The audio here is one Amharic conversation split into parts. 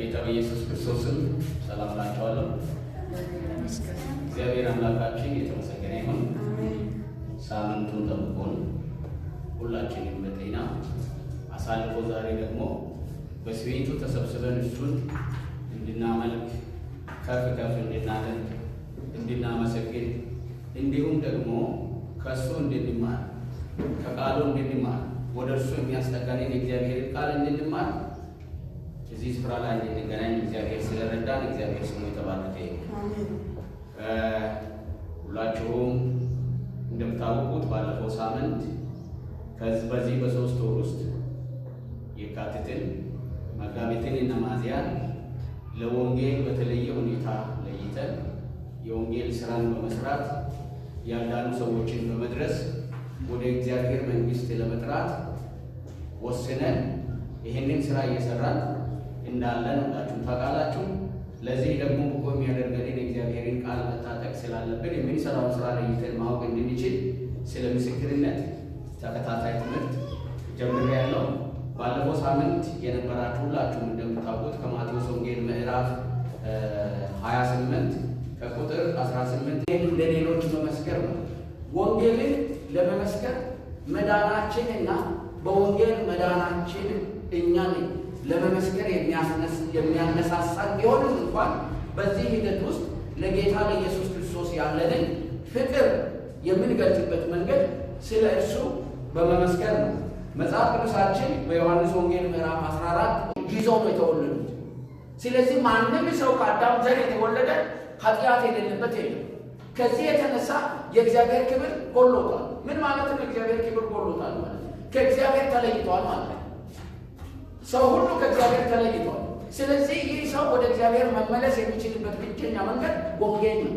በጌታ በኢየሱስ ክርስቶስ ስም ሰላም ላችኋለሁ። እግዚአብሔር አምላካችን የተመሰገነ ይሁን። ሳምንቱን ጠብቆን ሁላችንም በጤና አሳልፎ ዛሬ ደግሞ በስቤቱ ተሰብስበን እሱን እንድናመልክ ከፍ ከፍ እንድናደርግ እንድናመሰግን እንዲሁም ደግሞ ከእሱ እንድንማር ከቃሉ እንድንማር ወደ እርሱ የሚያስጠጋንን የእግዚአብሔርን ቃል እንድንማር እዚህ ስፍራ ላይ እንድንገናኝ እግዚአብሔር ስለረዳን እግዚአብሔር ስሙ የተባረከ ይሁን። ሁላችሁም እንደምታውቁት ባለፈው ሳምንት በዚህ በሶስት ወር ውስጥ የካቲትን መጋቢትን እና ሚያዝያን ለወንጌል በተለየ ሁኔታ ለይተን የወንጌል ስራን በመስራት ያንዳንዱ ሰዎችን በመድረስ ወደ እግዚአብሔር መንግስት ለመጥራት ወስነን ይህንን ስራ እየሰራን እንዳለን ሁላችሁም ታውቃላችሁ። ለዚህ ደግሞ ብቁ የሚያደርገንን የእግዚአብሔርን ቃል መታጠቅ ስላለብን የምንሰራውን ስራ ለይተን ማወቅ እንድንችል ስለ ምስክርነት ተከታታይ ትምህርት ጀምሬያለሁ። ባለፈው ሳምንት የነበራችሁ ሁላችሁም እንደምታውቁት ከማቴዎስ ወንጌል ምዕራፍ 28 ከቁጥር 18 ለሌሎች መመስከር ነው። ወንጌልን ለመመስከር መዳናችንና በወንጌል መዳናችን እኛን ለመመስከር የሚያነሳሳን ቢሆንም እንኳን በዚህ ሂደት ውስጥ ለጌታ ለኢየሱስ ክርስቶስ ያለንን ፍቅር የምንገልጽበት መንገድ ስለ እርሱ በመመስከር ነው። መጽሐፍ ቅዱሳችን በዮሐንስ ወንጌል ምዕራፍ 14 ይዘው ነው የተወለዱት። ስለዚህ ማንም ሰው ከአዳም ዘር የተወለደ ኃጢአት የሌለበት የለም። ከዚህ የተነሳ የእግዚአብሔር ክብር ጎሎታል። ምን ማለት ነው? የእግዚአብሔር ክብር ጎሎታል ማለት ከእግዚአብሔር ተለይቷል ማለት ነው። ሰው ሁሉ ከእግዚአብሔር ተለይቷል። ስለዚህ ይህ ሰው ወደ እግዚአብሔር መመለስ የሚችልበት ብቸኛ መንገድ ወንጌል ነው።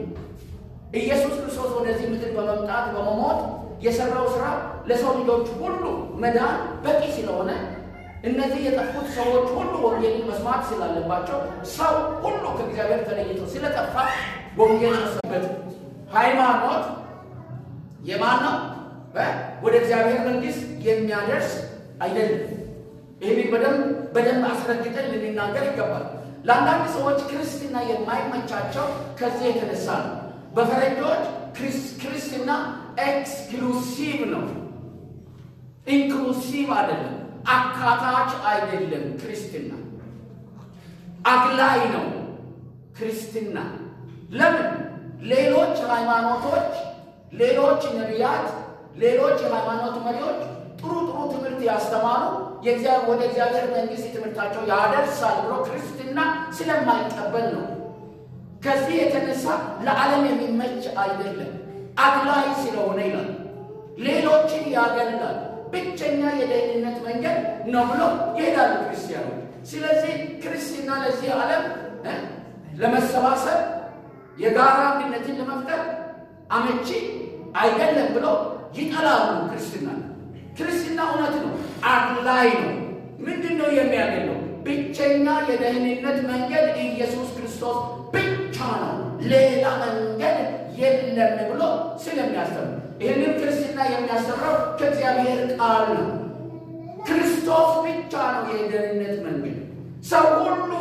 ኢየሱስ ክርስቶስ ወደዚህ ምድር በመምጣት በመሞት የሰራው ስራ ለሰው ልጆች ሁሉ መዳን በቂ ስለሆነ እነዚህ የጠፉት ሰዎች ሁሉ ወንጌልን መስማት ስላለባቸው ሰው ሁሉ ከእግዚአብሔር ተለይቶ ስለጠፋ ወንጌል መስበት ሃይማኖት የማን ነው? ወደ እግዚአብሔር መንግስት የሚያደርስ አይደለም። ይህን በደንብ አስረግጠን ልንናገር ይገባል። ለአንዳንድ ሰዎች ክርስትና የማይመቻቸው ከዚህ የተነሳ ነው። በፈረንጆች ክርስትና ኤክስክሉሲቭ ነው፣ ኢንክሉሲቭ አይደለም፣ አካታች አይደለም። ክርስትና አግላይ ነው። ክርስትና ለምን? ሌሎች ሃይማኖቶች፣ ሌሎች ነቢያት፣ ሌሎች የሃይማኖት መሪዎች ጥሩ ትምህርት ያስተማሩ ወደ እግዚአብሔር መንግስት ትምህርታቸው ያደርሳል ብሎ ክርስትና ስለማይቀበል ነው። ከዚህ የተነሳ ለዓለም የሚመች አይደለም፣ አግላይ ስለሆነ ይላል። ሌሎችን ያገላል። ብቸኛ የደህንነት መንገድ ነው ብሎ ይሄዳሉ ክርስቲያኖች። ስለዚህ ክርስትና ለዚህ ዓለም ለመሰባሰብ የጋራ አንድነትን ለመፍጠር አመቺ አይደለም ብሎ ይጠላሉ። ክርስትና እውነት ነው፣ አግላይ ነው። ምንድን ነው የሚያገለው? ብቸኛ የደህንነት መንገድ ኢየሱስ ክርስቶስ ብቻ ነው፣ ሌላ መንገድ የለም ብሎ ስለሚያስተምር ይህንን ክርስትና የሚያስተምረው ከእግዚአብሔር ቃል ነው። ክርስቶስ ብቻ ነው የደህንነት መንገድ። ሰው ሁሉ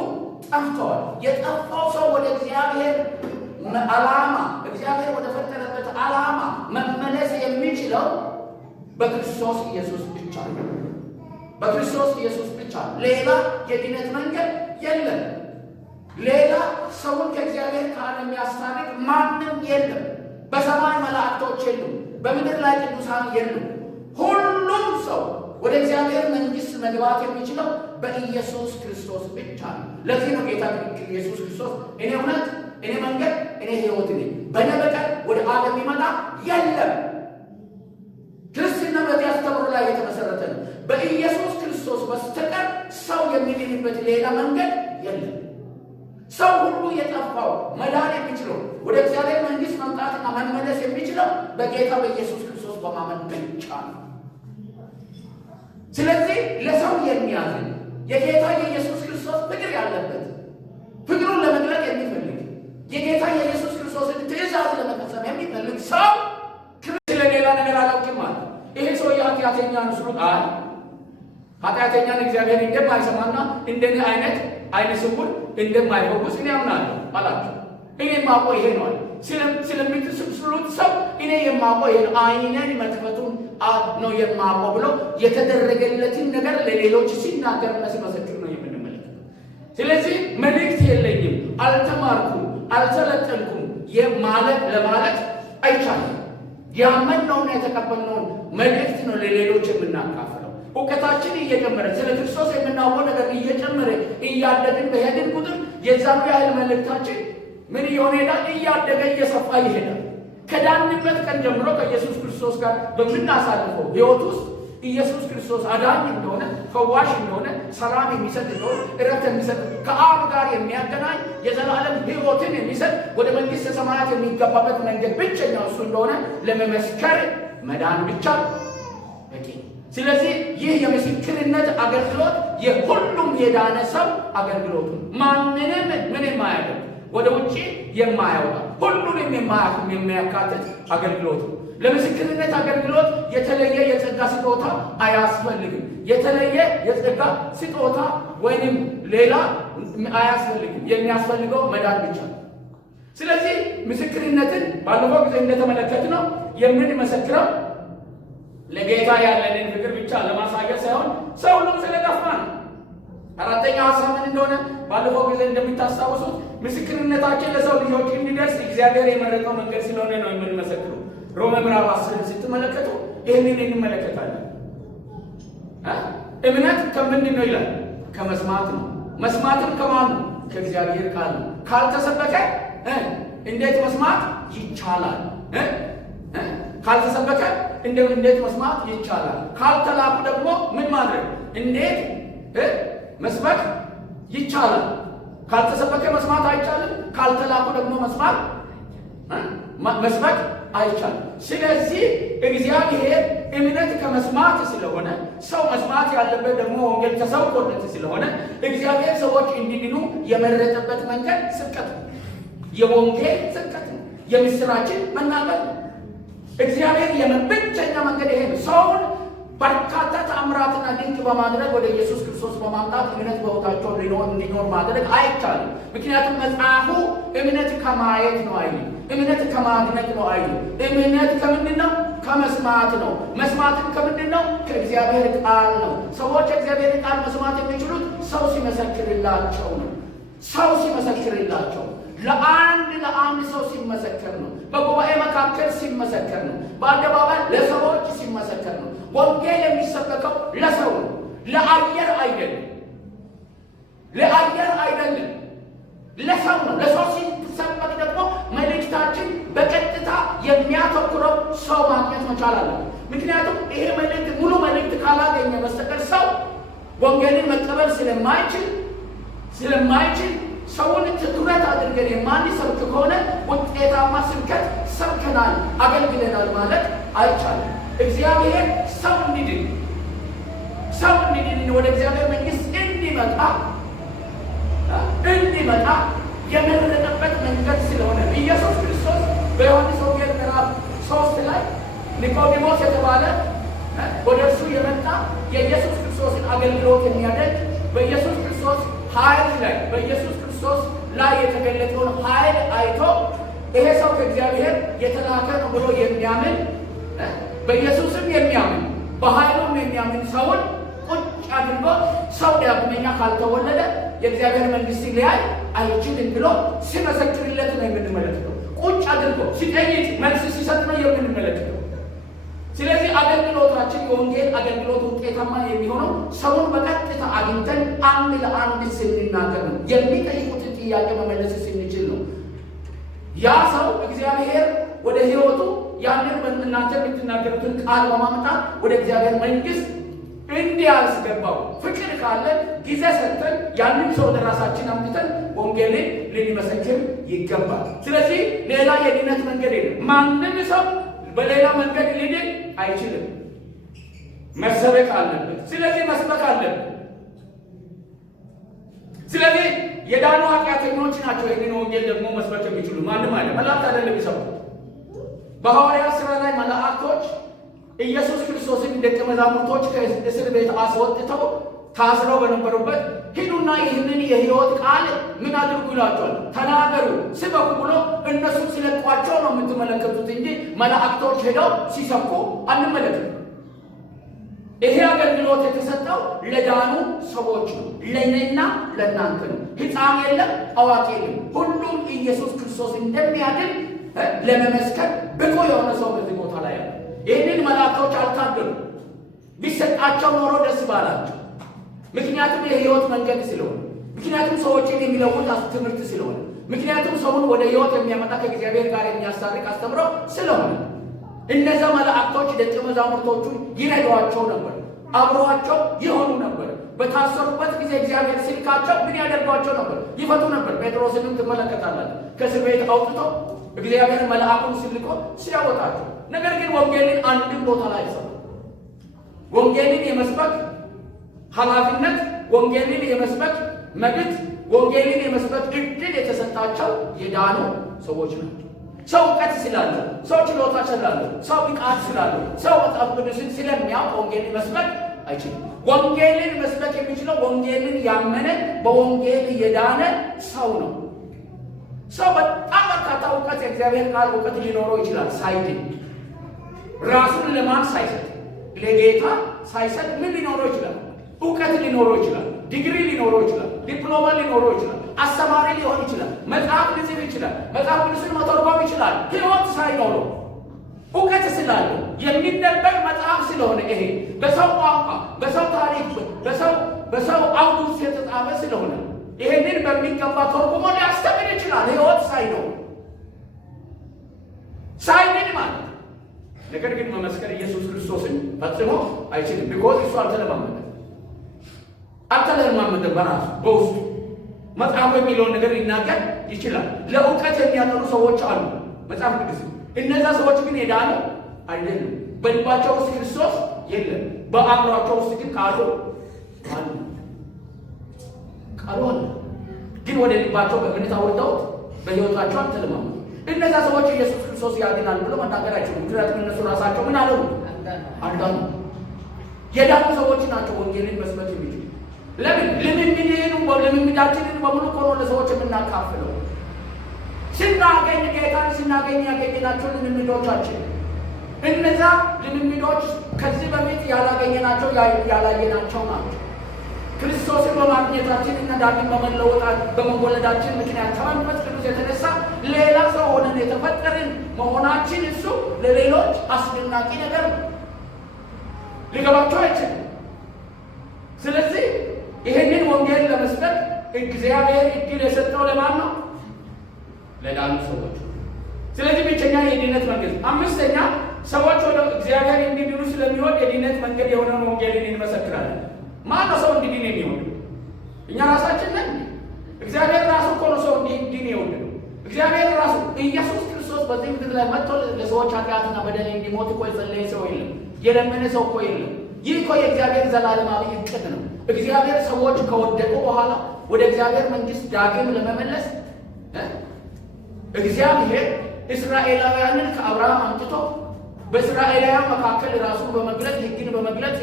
ጠፍተዋል። የጠፋው ሰው ወደ እግዚአብሔር ዓላማ፣ እግዚአብሔር ወደ ፈጠረበት ዓላማ መመለስ የሚችለው በክርስቶስ ኢየሱስ ብቻ ነው። በክርስቶስ ኢየሱስ ብቻ ነው። ሌላ የድነት መንገድ የለም። ሌላ ሰውን ከእግዚአብሔር ቃል የሚያስታርቅ ማንም የለም። በሰማይ መላእክቶች የሉም። በምድር ላይ ቅዱሳን የሉም። ሁሉም ሰው ወደ እግዚአብሔር መንግስት መግባት የሚችለው በኢየሱስ ክርስቶስ ብቻ ነው። ለዚህ ነው ጌታ ኢየሱስ ክርስቶስ እኔ እውነት፣ እኔ መንገድ፣ እኔ ሕይወት ነኝ፣ በእኔ በቀር ወደ ዓለም የሚመጣ የለም። ክርስትና በዚህ አስተምሮ ላይ የተመሰረተ ነው። በኢየሱስ ክርስቶስ በስተቀር ሰው የሚድንበት ሌላ መንገድ የለም። ሰው ሁሉ የጠፋው መዳን የሚችለው ወደ እግዚአብሔር መንግስት መምጣትና መመለስ የሚችለው በጌታ በኢየሱስ ክርስቶስ በማመን ብቻ ነው። ስለዚህ ለሰው የሚያዝን የጌታ የኢየሱስ ክርስቶስ ፍቅር ያለበት፣ ፍቅሩን ለመግለጥ የሚፈልግ የጌታ የኢየሱስ ክርስቶስን ትእዛዝ ለመፈጸም የሚፈልግ ሰው ስለሌላ ነገር አላውቅም አለ። ይሄ ሰው ኃጢአተኛ ንስሩት ኃጢአተኛን እግዚአብሔር እንደማይሰማና እንደኔ አይነት ዓይነ ስውር እንደማይፈውስ እኔ አምናለሁ አላቸው። እኔ የማውቀው ይሄ ነው ስለምትስሉት ሰው እኔ የማውቀው ይሄ ዓይኔን መክፈቱን ነው የማውቀው ብሎ የተደረገለትን ነገር ለሌሎች ሲናገርና ሲመሰክር ነው የምንመለከተው። ስለዚህ መልእክት የለኝም፣ አልተማርኩም፣ አልሰለጠንኩም ለማለት አይቻልም። ያመንነውና የተቀበልነውን መልእክት ነው ለሌሎች የምናካፍለው። እውቀታችን እየጨመረ ስለ ክርስቶስ የምናውቀው ነገር እየጨመረ እያደግን በሄድን ቁጥር የዛኑ ያህል መልእክታችን ምን እየሆነ ይሄዳል? እያደገ እየሰፋ ይሄዳል። ከዳንበት ቀን ጀምሮ ከኢየሱስ ክርስቶስ ጋር በምናሳልፈው ሕይወት ውስጥ ኢየሱስ ክርስቶስ አዳኝ እንደሆነ፣ ፈዋሽ እንደሆነ፣ ሰላም የሚሰጥ እንደሆነ፣ እረፍት የሚሰጥ ከአብ ጋር የሚያገናኝ የዘላለም ሕይወትን የሚሰጥ ወደ መንግሥተ ሰማያት የሚገባበት መንገድ ብቸኛው እሱ እንደሆነ ለመመስከር መዳን ብቻ በቂ። ስለዚህ ይህ የምስክርነት አገልግሎት የሁሉም የዳነ ሰው አገልግሎት ነው። ማንንም ምን የማያደርግ ወደ ውጭ የማያወጣ ሁሉንም የሚያካትት አገልግሎት ነው። ለምስክርነት አገልግሎት የተለየ የጸጋ ስጦታ አያስፈልግም። የተለየ የጸጋ ስጦታ ወይንም ሌላ አያስፈልግም። የሚያስፈልገው መዳን ብቻ ነው። ስለዚህ ምስክርነትን ባለፈው ጊዜ እንደተመለከትነው የምንመሰክረው ለጌታ ያለንን ፍቅር ብቻ ለማሳየት ሳይሆን ሰው ሁሉም ስለጠፋ ነው። አራተኛው ሐሳብ ምን እንደሆነ ባለፈው ጊዜ እንደሚታስታውሱት ምስክርነታችን ለሰው ልጆች እንዲደርስ እግዚአብሔር የመረጠው መንገድ ስለሆነ ነው የምንመሰክረው። ሮሜ ምዕራፍ 10 ስትመለከቱ ይህንን እንመለከታለን። እምነት ከምንድን ነው ይላል? ከመስማት ነው። መስማትም ከማን ነው? ከእግዚአብሔር ቃል ነው። ካልተሰበከ እንዴት መስማት ይቻላል? ካልተሰበከ እንዴት መስማት ይቻላል? ካልተላኩ ደግሞ ምን ማድረግ እንዴት መስበክ ይቻላል? ካልተሰበከ መስማት አይቻልም። ካልተላኩ ደግሞ መስበክ አይቻልም። ስለዚህ እግዚአብሔር እምነት ከመስማት ስለሆነ ሰው መስማት ያለበት ደግሞ ወንጌል ተሰብኮለት ስለሆነ እግዚአብሔር ሰዎች እንዲድኑ የመረጠበት መንገድ ስብከት ነው። የወንጌል ስብከት ነው። የምስራችን መናገር ነው። እግዚአብሔር የብቸኛ መንገድ ይሄ ነው። ሰውን በርካታ ተአምራትና ድንቅ በማድረግ ወደ ኢየሱስ ክርስቶስ በማምጣት እምነት በሕይወታቸው እንዲኖር ማድረግ አይቻልም። ምክንያቱም መጽሐፉ እምነት ከማየት ነው አይልም። እምነት ከማድነቅ ነው አይልም። እምነት ከምንድን ነው? ከመስማት ነው። መስማትም ከምንድን ነው? ከእግዚአብሔር ቃል ነው። ሰዎች የእግዚአብሔር ቃል መስማት የሚችሉት ሰው ሲመሰክርላቸው ነው። ሰው ሲመሰክርላቸው ለአንድ ሰው ሲመሰከር ነው። በጉባኤ መካከል ሲመሰከር ነው። በአደባባይ ለሰዎች ሲመሰከር ነው። ወንጌል የሚሰበከው ለሰው ነው፣ ለአየር አይደለም። ለአየር አይደለም፣ ለሰው ነው። ለሰው ሲሰበክ ደግሞ መልእክታችን በቀጥታ የሚያተኩረው ሰው ማግኘት መቻል አለ። ምክንያቱም ይሄ መልእክት ሙሉ መልእክት ካላገኘ በስተቀር ሰው ወንጌልን መቀበል ስለማይችል ሰውን ትኩረት አድርገን የማንሰብክ ከሆነ ውጤታማ ስብከት ሰብከናል፣ አገልግለናል ማለት አይቻልም። እግዚአብሔር ሰው እንዲድን ወደ እግዚአብሔር መንግሥት እንዲመጣ የመረጠበት መንገድ ስለሆነ ኢየሱስ ክርስቶስ በዮሐንስ ወንጌል ምዕራፍ 3 ላይ ኒቆዲሞስ የተባለ ወደ እርሱ የመጣ የኢየሱስ ክርስቶስን አገልግሎት የሚያደርግ በኢየሱስ ክርስቶስ ኃይል ላይ በኢየሱስ ክርስቶስ ላይ የተገለጠውን ኃይል አይቶ ይሄ ሰው ከእግዚአብሔር የተላከ ነው ብሎ የሚያምን በኢየሱስም የሚያምን በኃይሉም የሚያምን ሰውን ቁጭ አድርጎ ሰው ዳግመኛ ካልተወለደ የእግዚአብሔር መንግሥት ሊያይ አይችልም ብሎ ሲመሰክርለት ነው የምንመለከተው። ቁጭ አድርጎ ሲጠይቅ መልስ ሲሰጥ ነው የምንመለከተው። ስለዚህ አገልግሎታችን የወንጌል አገልግሎት ውጤታማ የሚሆነው ሰውን በቀጥታ አግኝተን አንድ ለአንድ ስንናገር ነው። የሚጠይቁትን ጥያቄ መመለስ ስንችል ነው። ያ ሰው እግዚአብሔር ወደ ሕይወቱ ያንን እናንተ የምትናገሩትን ቃል በማምጣት ወደ እግዚአብሔር መንግሥት እንዲያስገባው ፍቅር ካለን ጊዜ ሰጥተን ያንን ሰው ወደ ራሳችን አምጥተን ወንጌልን ልንመሰክር ይገባል። ስለዚህ ሌላ የድነት መንገድ የለም። ማንም ሰው በሌላ መንገድ ሊድን አይችልም። መሰበክ አለበት። ስለዚህ መስበክ አለበት። ስለዚህ የዳኑ ኃጢአተኞች ናቸው ይህንን ወንጌል ደግሞ መስበክ የሚችሉ። ማንም አለ መላእክት አይደለም የሚሰብኩት። በሐዋርያት ሥራ ላይ መላእክቶች ኢየሱስ ክርስቶስን ደቀ መዛሙርቶች ከእስር ቤት አስወጥተው ታስረው በነበሩበት ሂዱና ይህንን የሕይወት ቃል ምን አድርጉ ይላቸዋል? ተናገሩ፣ ስበኩ ብሎ እነሱ ሲለቋቸው ነው የምትመለከቱት እንጂ መላእክቶች ሄደው ሲሰብኩ አንመለከትም። ይሄ አገልግሎት የተሰጠው ለዳኑ ሰዎች ነው፣ ለእኔና ለእናንተ ነው። ሕፃን የለም፣ አዋቂ የለም። ሁሉም ኢየሱስ ክርስቶስ እንደሚያድን ለመመስከር ብቁ የሆነ ሰው በዚህ ቦታ ላይ ያለ። ይህንን መላእክቶች አልታደሉ። ቢሰጣቸው ኖሮ ደስ ባላቸው። ምክንያቱም የሕይወት መንገድ ስለሆነ፣ ምክንያቱም ሰዎችን የሚለውጥ ትምህርት ስለሆነ፣ ምክንያቱም ሰውን ወደ ሕይወት የሚያመጣ ከእግዚአብሔር ጋር የሚያስታርቅ አስተምሮ ስለሆነ እነዛ መላእክቶች ደቀ መዛሙርቶቹን ይረዷቸው ነበር፣ አብረዋቸው ይሆኑ ነበር። በታሰሩበት ጊዜ እግዚአብሔር ሲልካቸው ምን ያደርጓቸው ነበር? ይፈቱ ነበር። ጴጥሮስንም ትመለከታላችሁ። ከእስር ቤት አውጥቶ እግዚአብሔር መልአኩን ሲልኮ ሲያወጣቸው። ነገር ግን ወንጌልን አንድም ቦታ ላይ ሰው ወንጌልን የመስበክ ኃላፊነት፣ ወንጌልን የመስበክ መብት፣ ወንጌልን የመስበክ ዕድል የተሰጣቸው የዳኑ ሰዎች ናቸው። ሰው እውቀት ስላለው፣ ሰው ችሎታ ስላለው፣ ሰው ብቃት ስላለው፣ ሰው መጽሐፍ ቅዱስን ስለሚያውቅ ወንጌልን መስበክ አይችልም። ወንጌልን መስበክ የሚችለው ወንጌልን ያመነ በወንጌል የዳነ ሰው ነው። ሰው በጣም በርካታ እውቀት፣ የእግዚአብሔር ቃል እውቀት ሊኖረው ይችላል። ሳይድን ራሱን ለማን ሳይሰጥ ለጌታ ሳይሰጥ ምን ሊኖረው ይችላል? እውቀት ሊኖረው ይችላል። ዲግሪ ሊኖረው ይችላል። ዲፕሎማ ሊኖረው ይችላል። አስተማሪ ሊሆን ይችላል። መጽሐፍ ሊጽፍ ይችላል። መጽሐፍ ቅዱስን መተርጎም ይችላል። ሕይወት ሳይኖረው እውቀት ስላለው የሚነበብ መጽሐፍ ስለሆነ ይሄ በሰው ቋንቋ፣ በሰው ታሪክ፣ በሰው አውድ ውስጥ የተጻፈ ስለሆነ ይሄንን በሚገባ ተርጉሞ ሊያስተምር ይችላል። ሕይወት ሳይኖር ሳይድን ማለት ነገር ግን መመስከር ኢየሱስ ክርስቶስን ፈጽሞ አይችልም። ቢኮዝ እሱ አልተለማመደም። በራሱ በውስጡ መጽሐፉ የሚለውን ነገር ሊናገር ይችላል። ለእውቀት የሚያጠኑ ሰዎች አሉ መጽሐፍ ቅዱስ። እነዛ ሰዎች ግን የዳኑ አይደሉም። በልባቸው ውስጥ ክርስቶስ የለም። በአእምሯቸው ውስጥ ግን ቃሉ አለ። ግን ወደ ልባቸው በእምነት አውርደውት በሕይወታቸው አልተለማመዱም። እነዛ ሰዎች ኢየሱስ ክርስቶስ ያድናል ብሎ መናገር አይችሉም። ምክንያቱም እነሱ ራሳቸው ምን አለው? አንዳንዱ የዳኑ ሰዎች ናቸው ወንጌልን መስበክ የሚችሉ። ለምን? ልምምዳችንን በሙሉ እኮ ነው ለሰዎች የምናካፍለው። ስናገኝ ጌታን ስናገኝ ያገኘናቸው ልምምዶቻችን፣ እነዛ ልምምዶች ከዚህ በፊት ያላገኘናቸው ያላየናቸው ናቸው። ክርስቶስን በማግኘታችን እና ዳግም በመወለዳችን ምክንያት ከመንፈስ ቅዱስ የተነሳ ሌላ ሰው ሆነን የተፈጠርን መሆናችን እሱ ለሌሎች አስደናቂ ነገር ነው። ሊገባቸው አይችልም። ስለዚህ ይህንን ወንጌል ለመስበክ እግዚአብሔር እድል የሰጠው ለማን ነው? ለዳኑ ሰዎች። ስለዚህ ብቸኛ የድነት መንገድ። አምስተኛ ሰዎች ወደ እግዚአብሔር እንዲድኑ ስለሚወድ የድነት መንገድ የሆነውን ወንጌልን እንመሰክራለን። ማን ነው ሰው እንዲድን የሚወድ? እኛ ራሳችን ነን። እግዚአብሔር ራሱ እኮ ነው ሰው እንዲድን የወደደው። እግዚአብሔር ራሱ ኢየሱስ ክርስቶስ በዚህ ምድር ላይ መጥቶ ለሰዎች ኃጢአትና በደል እንዲሞት እኮ የጸለየ ሰው የለም፣ የለመነ ሰው እኮ የለም። ይህ እኮ የእግዚአብሔር ዘላለማዊ እቅድ ነው። እግዚአብሔር ሰዎች ከወደቁ በኋላ ወደ እግዚአብሔር መንግሥት ዳግም ለመመለስ እግዚአብሔር እስራኤላውያንን ከአብርሃም አምጥቶ በእስራኤላውያን መካከል ራሱን በመግለጥ ሕግን በመግለጥ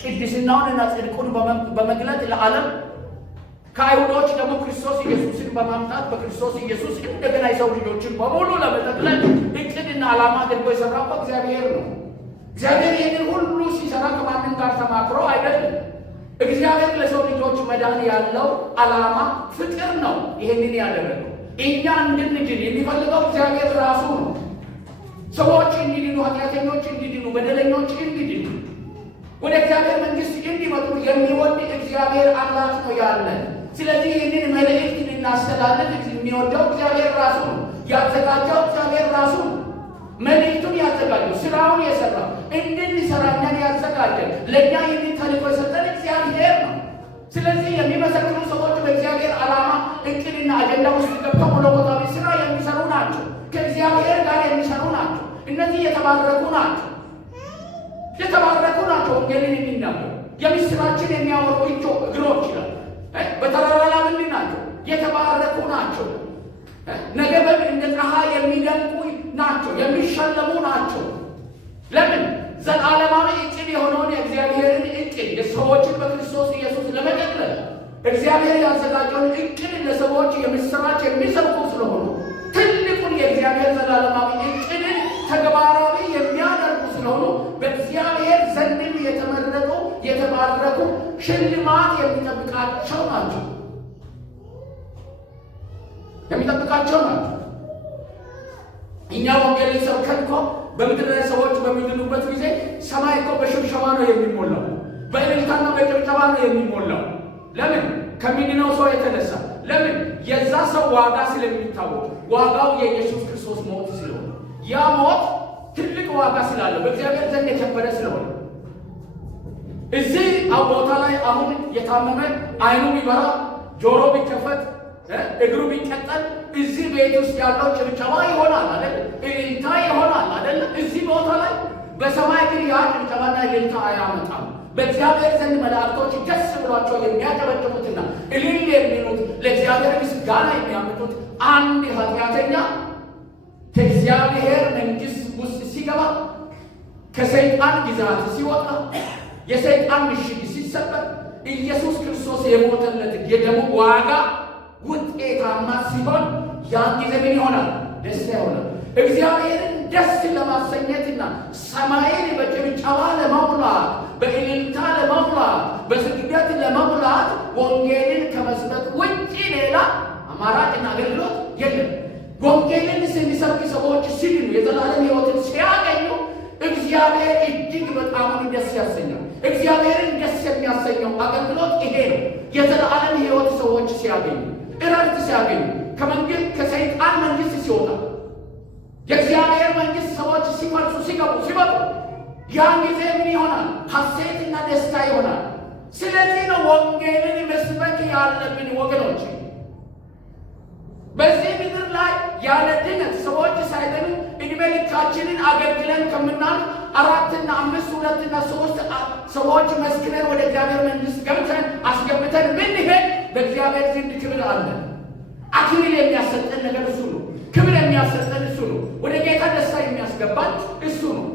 ቅድስናውንና ጽድቁን በመግለጥ ለዓለም ከአይሁዶች ደግሞ ክርስቶስ ኢየሱስን በማምጣት በክርስቶስ ኢየሱስ እንደገና የሰው ልጆችን በሙሉ ለመጠቅለል እቅድና ዓላማ አድርጎ የሰራው እግዚአብሔር ነው። እግዚአብሔር ይህንን ሁሉ ሲሰራ ከማንም ጋር ተማክሮ አይደለም። እግዚአብሔር ለሰው ልጆች መዳን ያለው ዓላማ ፍቅር ነው። ይህንን ያደረገው እኛ እንድንድን የሚፈልገው እግዚአብሔር ራሱ ነው። ሰዎች እንዲድኑ፣ ኃጢአተኞች እንዲድኑ፣ በደለኞች እንዲድኑ፣ ወደ እግዚአብሔር መንግሥት እንዲመጡ የሚወድ እግዚአብሔር አምላክ ነው ያለን። ስለዚህ ይህንን መልእክት ልናስተላልፍ የሚወደው እግዚአብሔር ራሱ ነው። ያዘጋጀው እግዚአብሔር ራሱ ነው። መልእክቱን ያዘጋጀው፣ ስራውን የሰራው፣ እንድንሰራ እኛን ያዘጋጀን፣ ለእኛ ይህንን ተልእኮ የሰጠን እግዚአብሔር ነው። ስለዚህ የሚመሰክሩ ሰዎች በእግዚአብሔር ዓላማ እቅድና አጀንዳ ውስጥ ገብተው መለኮታዊ ስራ የሚሰሩ ናቸው። ከእግዚአብሔር ጋር የሚሰሩ ናቸው። እነዚህ የተባረኩ ናቸው። የተባረኩ ናቸው። ወንጌልን የሚናገሩ የምስራችን የሚያወሩ እግሮች ይላል። በተራራ ላይ ምንድን ናቸው? የተባረኩ ናቸው። ነገ እንደ ፀሐይ የሚደምቁ ናቸው። የሚሸለሙ ናቸው። ለምን? ዘላለማዊ እቅድ የሆነውን የእግዚአብሔርን እቅድ ሰዎችን በክርስቶስ ኢየሱስ ለመጠቅለል እግዚአብሔር ያዘጋጀውን እቅድ ለሰዎች የምስራች የሚሰብኩ ስለሆኑ ትልቁን የእግዚአብሔር ዘላለማዊ እቅድን ተግባራዊ የሚያደርጉ ስለሆኑ በእግዚአብሔር ዘንድም የተመረጡ የተባረኩ ሽልማት የሚጠብቃቸው ናቸው። እኛ ወንጌልን ሰብከን እኮ በምድር ላይ ሰዎች በሚድኑበት ጊዜ ሰማይ እኮ በሽብሸባ ነው የሚሞላው፣ በእልልታና በጭብጨባ ነው የሚሞላው። ለምን? ከሚድነው ሰው የተነሳ። ለምን? የዛ ሰው ዋጋ ስለሚታወቅ፣ ዋጋው የኢየሱስ ክርስቶስ ሞት ስለሆነ፣ ያ ሞት ትልቅ ዋጋ ስላለው በእግዚአብሔር ዘንድ የከበረ ስለሆነ እዚህ ቦታ ላይ አሁን የታመመ አይኑ ቢበራ ጆሮ ቢከፈት እግሩ ቢቀጠል እዚህ ቤት ውስጥ ያለው ጭብጨባ ይሆናል አይደል? እልልታ ይሆናል አይደል? እዚህ ቦታ ላይ በሰማይ ግን ያ ጭብጨባና እልልታ አያመጣም። በእግዚአብሔር ዘንድ መላእክቶች ደስ ብሏቸው የሚያጨበጭቡትና እልል የሚሉት ለእግዚአብሔር ምስጋና የሚያመጡት አንድ ኃጢአተኛ ከእግዚአብሔር መንግሥት ውስጥ ሲገባ፣ ከሰይጣን ግዛት ሲወጣ፣ የሰይጣን ምሽግ ሲሰበር፣ ኢየሱስ ክርስቶስ የሞተለት የደሙ ዋጋ ውጤታማ ሲሆን ያን ጊዜ ምን ይሆናል? ደስታ ይሆናል። እግዚአብሔርን ደስ ለማሰኘትና ሰማይን በጭብጨባ ለመሙላት፣ በእልልታ ለመሙላት፣ በስግደት ለመሙላት ወንጌልን ከመስበክ ውጪ ሌላ አማራጭና አገልግሎት የለም። ወንጌልን የሚሰብክ ሰዎች ሲድኑ የዘላለም ሕይወትን ሲያገኙ እግዚአብሔር እጅግ በጣም ደስ ያሰኛል። እግዚአብሔርን ደስ የሚያሰኘው አገልግሎት ይሄ ነው። የዘላለም ሕይወት ሰዎች ሲያገኙ፣ እረፍት ሲያገኙ፣ ከሰይጣን መንግሥት ሲወጣ፣ የእግዚአብሔር መንግሥት ሰዎች ሲፈልሱ ሲገቡ ሲመጡ ያን ጊዜ ምን ይሆናል? ሐሴትና ደስታ ይሆናል። ስለዚህ ነው ወንጌልን መስበክ ያለብን ወገኖች። በዚህ ምድር ላይ ያለ ድነት ሰዎች ሳይድኑ ዕድሜ ልካችንን አገልግለን ከምናልፍ 4 እና 5 2 እና 3 ሰዎች መስክረን ወደ እግዚአብሔር መንግሥት ገብተን አስገብተን ብንሄድ በእግዚአብሔር ዘንድ ክብር አለ። አክሊል የሚያሰጠን ነገር እሱ ነው። ክብር የሚያሰጠን እሱ ነው። ወደ ጌታ ደስታ የሚያስገባን እሱ ነው።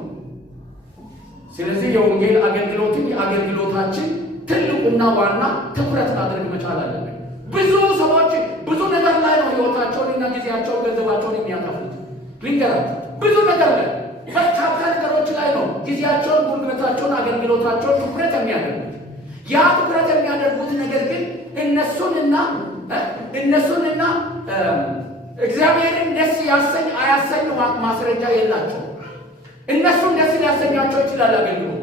ስለዚህ የወንጌል አገልግሎትን የአገልግሎታችን ትልቁና ዋና ትኩረት ማድረግ መቻል አለብን። ብዙ ሰዎች ብዙ ነገር ላይ ነው ሕይወታቸውንና ጊዜያቸውን ገንዘባቸውን የሚያጠፉት። ልንገራችሁ፣ ብዙ ነገር ላይ በርካታ ነገሮች ላይ ነው ጊዜያቸውን፣ ጉልበታቸውን፣ አገልግሎታቸውን ትኩረት የሚያደርጉት። ያ ትኩረት የሚያደርጉት ነገር ግን እነሱንና እግዚአብሔርን ደስ ያሰኝ አያሰኝ ማስረጃ የላቸው። እነሱን ደስ ሊያሰኛቸው ይችላል። አገልግሎት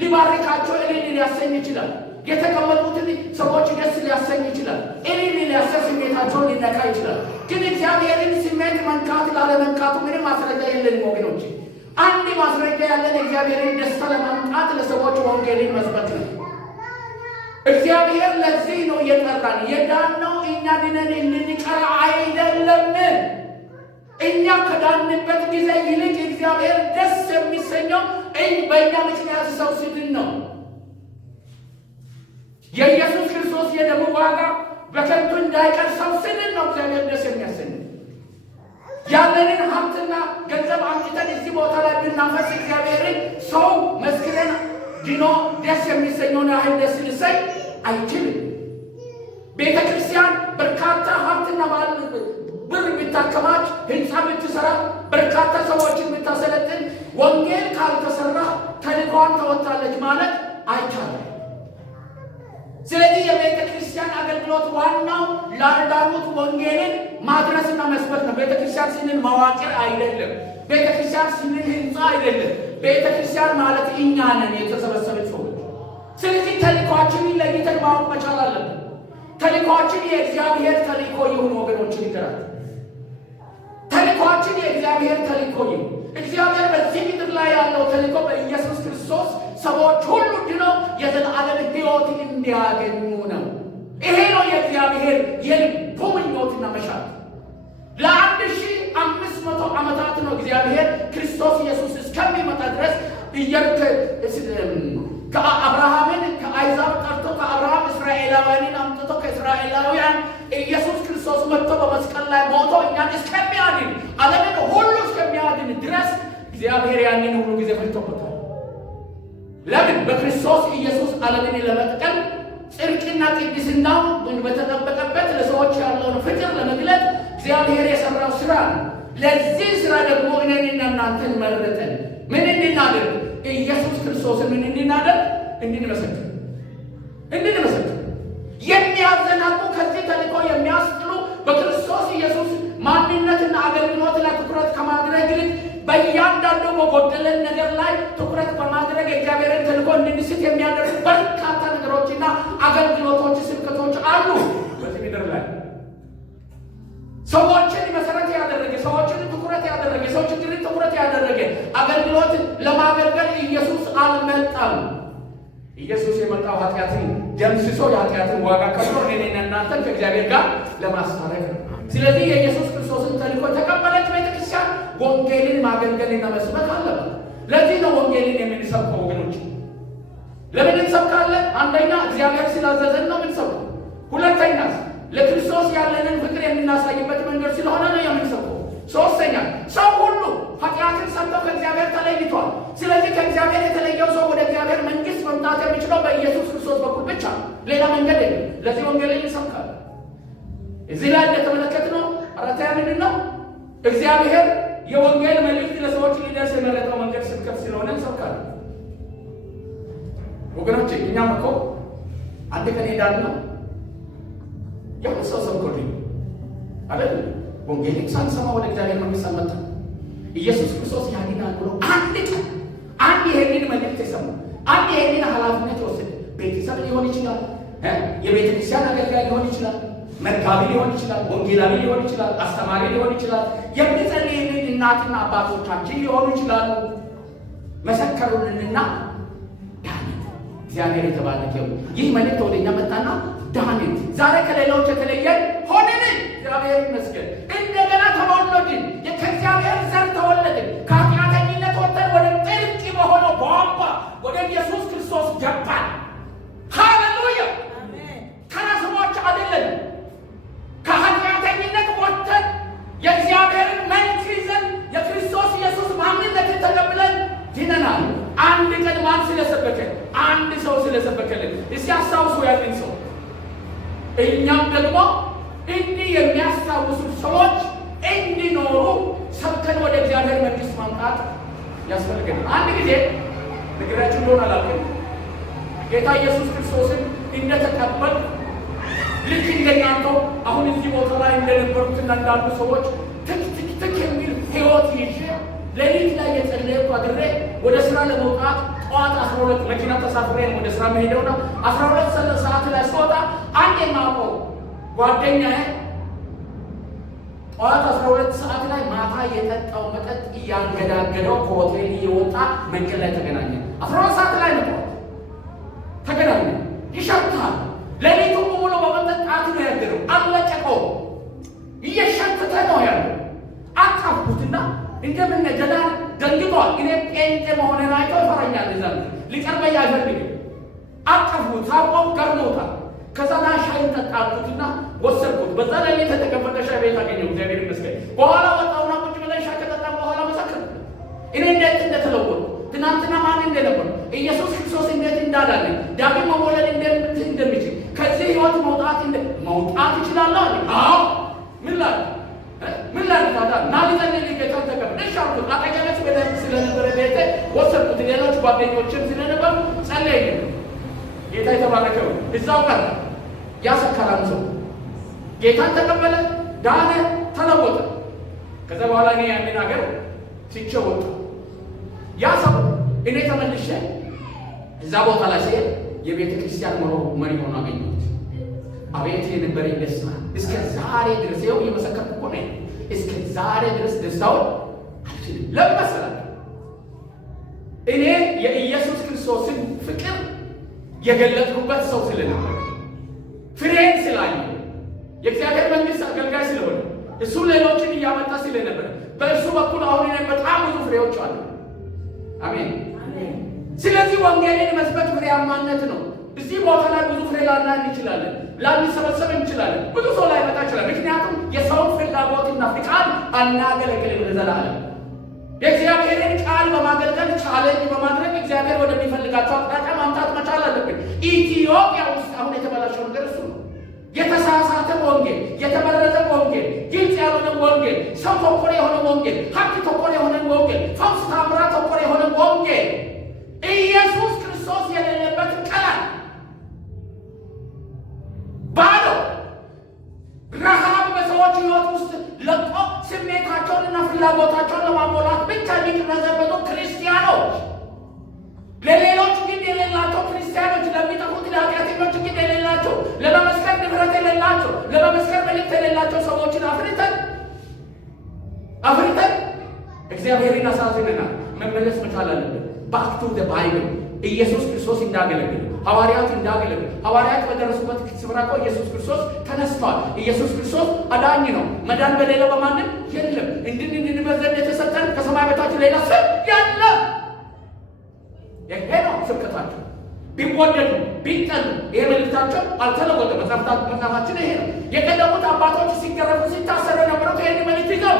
ሊባርካቸው እልል ሊያሰኝ ይችላል። የተቀመጡትን ሰዎች ደስ ሊያሰኝ ይችላል። እልል ሊያሰኝ ስሜታቸውን ሊነካ ይችላል። ግን እግዚአብሔርን ስሜት መንካት ላለመንካቱ ምንም ማስረጃ የለንም ወገኖች። አንድ ማስረጃ ያለን እግዚአብሔርን ደስታ ለማምጣት ለሰዎች ወንጌልን መስበክ ነው። እግዚአብሔር ለዚህ ነው የጠራን። የዳነው እኛ ድነን እንድንቀር አይደለም። እኛ ከዳንበት ጊዜ ይልቅ እግዚአብሔር ደስ የሚሰኘው በእኛ ምክንያት ሰው ሲድን ነው። የኢየሱስ ክርስቶስ የደሙ ዋጋ በከንቱ እንዳይቀር ሰው ሲድን ነው እግዚአብሔር ደስ የሚያሰኘው። ያለንን ሀብትና ገንዘብ አምጥተን እዚህ ቦታ ላይ ብናፈስ እግዚአብሔርን ሰው መስክረን ድኖ ደስ የሚሰኘውን ያህል ደስ ሊሰኝ አይችልም። ቤተ ክርስቲያን በርካታ ሀብትና ብር ብታከማች፣ ህንፃ ብትሰራ፣ በርካታ ሰዎችን ብታሰለጥን፣ ወንጌል ካልተሰራ ተልእኮዋን ተወጣለች ማለት አይቻልም። ስለዚህ የቤተ ክርስቲያን አገልግሎት ዋናው ላልዳኑት ወንጌልን ማድረስና መስበክ ነው። ቤተ ክርስቲያን ስንል መዋቅር አይደለም። ቤተ ክርስቲያን ስንል ህንፃ አይደለም። ቤተ ክርስቲያን ማለት እኛ ነን፣ የተሰበሰብን ሰዎች። ስለዚህ ተልእኮአችንን ለይተን ማወቅ መቻል አለብን። ተልእኮአችን የእግዚአብሔር ተልእኮ ይሁን ወገኖችን ይገራል። ተልእኮአችን የእግዚአብሔር ተልእኮ ይሁን። እግዚአብሔር በዚህ ምድር ላይ ያለው ተልእኮ በኢየሱስ ክርስቶስ ሰዎች ሁሉ ድነው የዘላለም ሕይወት እንዲያገኙ ነው። ይሄ ነው የእግዚአብሔር የልቡ ምኞትና መሻት። ለ1500 ዓመታት ነው እግዚአብሔር ክርስቶስ ኢየሱስ እስከሚመጣ ድረስ ከአብርሃምን ከአይዛብ ጠርቶ ከአብርሃም እስራኤላውያንን አምጥቶ ከእስራኤላውያን ኢየሱስ ክርስቶስ መጥቶ በመስቀል ላይ ሞቶ እኛን እስከሚያድን ዓለምን ሁሉ እስከሚያድን ድረስ እግዚአብሔር ያንን ሁሉ ጊዜ ፈጅቶበታል። ለምን? በክርስቶስ ኢየሱስ ዓለምን ለመጥቀም ጽድቅና ቅድስናው በተጠበቀበት ለሰዎች ያለውን ፍቅር ለመግለጥ እግዚአብሔር የሰራው ስራ ነው። ለዚህ ስራ ደግሞ እኔንና እናንተን መረጠን። ምን እንድናደርግ? ኢየሱስ ክርስቶስን ምን እንድናደርግ? እንድንመሰክር። የሚያዘናጉ ከዚህ ተልእኮ የሚያስጥሉ በክርስቶስ ኢየሱስ ማንነትና አገልግሎት ላይ ትኩረት ከማድረግ ይልቅ በእያንዳንዱ በጎደለን ነገር ላይ ትኩረት በማድረግ የእግዚአብሔርን ተልእኮ እንድንስት የሚያደርጉ በርካታ ነገሮችና አገልግሎቶች፣ ስብከቶች አሉ በዚህ ምድር ላይ። ሰዎችን መሰረት ያደረገ፣ ሰዎችን ትኩረት ያደረገ፣ ሰው ችግርን ትኩረት ያደረገ አገልግሎት ለማገልገል ኢየሱስ አልመጣም። ኢየሱስ የመጣው ኃጢአትን ደምስሶ የኃጢአትን ዋጋ ከፍሎ እኔና እናንተን ከእግዚአብሔር ጋር ለማስታረቅ ነው። ስለዚህ የኢየሱስ ክርስቶስን ተልእኮ የተቀበለች ቤተክርስቲያን ወንጌልን ማገልገልና መስበክ አለበት። ለዚህ ነው ወንጌልን የምንሰብከው ወገኖች። ለምን እንሰብካለን? አንደኛ እግዚአብሔር ስላዘዘን ነው የምንሰብከው። ሁለተኛ ለክርስቶስ ያለንን ፍቅር የምናሳይበት መንገድ ስለሆነ ነው የምንሰብከው። ሶስተኛ ሰው ሁሉ ኃጢአትን ሰርተው ከእግዚአብሔር ተለይቷል። ስለዚህ ከእግዚአብሔር የተለየው ሰው ወደ እግዚአብሔር መንግሥት መምጣት የሚችለው በኢየሱስ ክርስቶስ በኩል ብቻ፣ ሌላ መንገድ የለም። ለዚህ ወንጌልን እንሰብካለን። እዚህ ላይ እንደተመለከትነው አራተኛ ምንድን ነው? እግዚአብሔር የወንጌል መልእክት ለሰዎች ሊደርስ የመረጠው መንገድ ስብከት ስለሆነ እንሰብካለን። ወገኖቼ እኛም እኮ አንድ ቀን ሄዳለሁ የሆነ ሰው ሰብኮልኝ አይደል? ወንጌልን ሳንሰማ ወደ እግዚአብሔር መንግሥት አልመጣም። ኢየሱስ ክርስቶስ ያድናል ብሎ አንድ ቀን አንድ ይሄንን መልእክት የሰማ አንድ ይሄንን ኃላፊነት የወሰደ ቤተሰብ ሊሆን ይችላል፣ የቤተ ክርስቲያን አገልጋይ ሊሆን ይችላል፣ መጋቢ ሊሆን ይችላል፣ ወንጌላዊ ሊሆን ይችላል፣ አስተማሪ ሊሆን ይችላል፣ የሚጸልይልን እናትና አባቶቻችን ሊሆኑ ይችላሉ። መሰከሩልንና ዳንን። እግዚአብሔር የተባረከው ይህ መልእክት ወደኛ መጣና ዳንን። ዛሬ ከሌሎች የተለየን ሆንን። እግዚአብሔር ይመስገን። እንደገና ተወለድን። ከእግዚአብሔር ዘር ተወለድን። ከኃጢአተኝነት ወጥተን ወደ ጥልቅ በሆነው ቧንቧ ወደ ኢየሱስ ክርስቶስ ገባን። ሃሌሉያ! ከራስሞች አይደለም። ከኃጢአተኝነት ወጥተን የእግዚአብሔርን መልክ ይዘን የክርስቶስ ኢየሱስ ማንነትን ተቀብለን ድነናል። አንድ ቀን ማን ስለሰበከን? አንድ ሰው ስለሰበከልን። እስቲ አስታውሱ ያንን ሰው። እኛም ደግሞ እንዲህ የሚያስታውሱ ሰዎች እንዲኖሩ ሰብከን ወደ እግዚአብሔር መንግሥት ማምጣት ያስፈልገናል። አንድ ጊዜ ንግራችሁ እንደሆነ አላውቅም፣ ጌታ ኢየሱስ ክርስቶስን እንደተቀበል ልክ እንደናንተው አሁን እዚህ ቦታ ላይ እንደነበሩትና እንዳሉ ሰዎች ትክ የሚል ሕይወት ይዤ ሌሊት ላይ የጸለይኩ አድሬ ወደ ስራ ለመውጣት ጠዋት 12 መኪና ተሳፍሬ ወደ ስራ መሄደው ነው። 12 ሰዓት ላይ ስወጣ አንድ የማውቀው ጓደኛዬ ጠዋት 12 ሰዓት ላይ ማታ የጠጣው መጠጥ እያንገዳገደው ከሆቴል እየወጣ መንገድ ላይ ተገናኘ። 12 ሰዓት ላይ ነው ተገናኘ። ይሸታል። ሌሊቱን ሙሉ በመጠጣት ነው ያደረው። አለቀቀው። እየሸተተ ነው ያለው። አቃፍኩትና እንደምን ገና ደንግጧል። እኔ ጴንጤ መሆኔን አይቶ ይፈረኛል። እዛ ሊቀርበኝ አይፈልግም። አቀፍኩት። ሳቆም ገርሞታል። ከዛ ና ሻይ ጠጣልኩትና ወሰድኩት። በዛ ላይ የተቀመጠ ሻይ ቤት አገኘሁ። እግዚአብሔር ይመስገን። በኋላ ወጣውና ቁጭ ብለን ሻይ ከጠጣን በኋላ መሰከርኩ። እኔ እንዴት እንደተለወጥኩ፣ ትናንትና ማን እንደነበርኩ፣ ኢየሱስ ክርስቶስ እንዴት እንዳዳነኝ፣ ዳግም መወለድ እንደሚችል፣ ከዚህ ሕይወት መውጣት እችላለሁ አለ። አዎ ምን ላድርግ ታዲያ? ና ሊጸልይ ጌታን ተቀበል። እሺ አልኩት። አጠገቤ በደንብ ስለነበረ ቤቴ ወሰድኩት። ሌሎች ጓደኞችም ስለነበሩ ጸለይን። ጌታ የተባረከው እዛው ቀረ። ያሰከራን ሰው ጌታን ተቀበለ፣ ዳነ፣ ተለወጠ። ከዛ በኋላ እኔ ያንን ሀገር ትቼ ወጣ። ያ ሰው እኔ ተመልሼ እዛ ቦታ ላይ ሲሄድ የቤተ ክርስቲያን መሪ ሆኖ አገኘሁት። አቤት የነበረኝ ደስታ! እስከ ዛሬ ድረስ ይኸው እየመሰከርኩ እኮ ነኝ። እስከ ዛሬ ድረስ ደስታውን አልችልም። ለምን መሰላችሁ? እኔ የኢየሱስ ክርስቶስን ፍቅር የገለጥኩበት ሰው ስለነበር፣ ፍሬን ስላየሁ፣ የእግዚአብሔር መንግሥት አገልጋይ ስለሆነ፣ እሱ ሌሎችን እያመጣ ስለነበር በእሱ በኩል አሁን እኔ በጣም ብዙ ፍሬዎች አሉ። አሜን። ስለዚህ ወንጌልን መስበክ ፍሬያማነት ነው። እዚህ ቦታ ላይ ብዙ ፍሬ ላናይ እንችላለን፣ ላንሰበሰብ እንችላለን፣ ብዙ ሰው ላይመጣ ይችላል። ምክንያቱም የሰውን ፍላጎትና ፍቃድ አናገለግልም ለዘላለም። የእግዚአብሔርን ቃል በማገልገል ቻሌንጅ በማድረግ እግዚአብሔር ወደሚፈልጋቸው አቅጣጫ ማምጣት መቻል አለብን። ኢትዮጵያ ውስጥ አሁን የተበላሸው ነገር እሱ ነው። የተሳሳተ ወንጌል፣ የተመረዘ ወንጌል፣ ግልጽ ያልሆነ ወንጌል፣ ሰው ተኮር የሆነ ወንጌል፣ ሀብት ተኮር የሆነ ወንጌል፣ ፈውስ ታምራት ተኮር የሆነ ወንጌል፣ ኢየሱስ ክርስቶስ የሌለበት ቀላል ባዶ ረሃብ በሰዎች ሕይወት ውስጥ ለቆ ስሜታቸውንና ፍላጎታቸውን ለማሟላት ብቻ የሚቅረዘበቱ ክርስቲያኖች፣ ለሌሎች ግን የሌላቸው ክርስቲያኖች፣ ለሚጠፉት ለኃጢአተኞች ግን የሌላቸው፣ ለመመስከር ንብረት የሌላቸው፣ ለመመስከር መልእክት የሌላቸው ሰዎችን አፍርተን እግዚአብሔርን አሳዝነናል። መመለስ መቻል አለብን። ባክ ቱ ዘ ባይብል። ኢየሱስ ክርስቶስ እንዳገለግል ሐዋርያት እንዳገለግል ሐዋርያት በደረሱበት ስፍራ እኮ ኢየሱስ ክርስቶስ ተነስቷል። ኢየሱስ ክርስቶስ አዳኝ ነው። መዳን በሌላ በማንም የለም። እንድንበዘን የተሰጠን ከሰማይ በታች ሌላ ስም የለም። ይሄ ነው ስብከታቸው። ቢወደዱ ቢጠሉ ይሄ መልእክታቸው አልተለወጠ። መጽሐፋችን ይሄ ነው። የቀደሙት አባቶች ሲገረፉ ሲታሰሩ የነበሩት ይሄን መልእክት ይዘው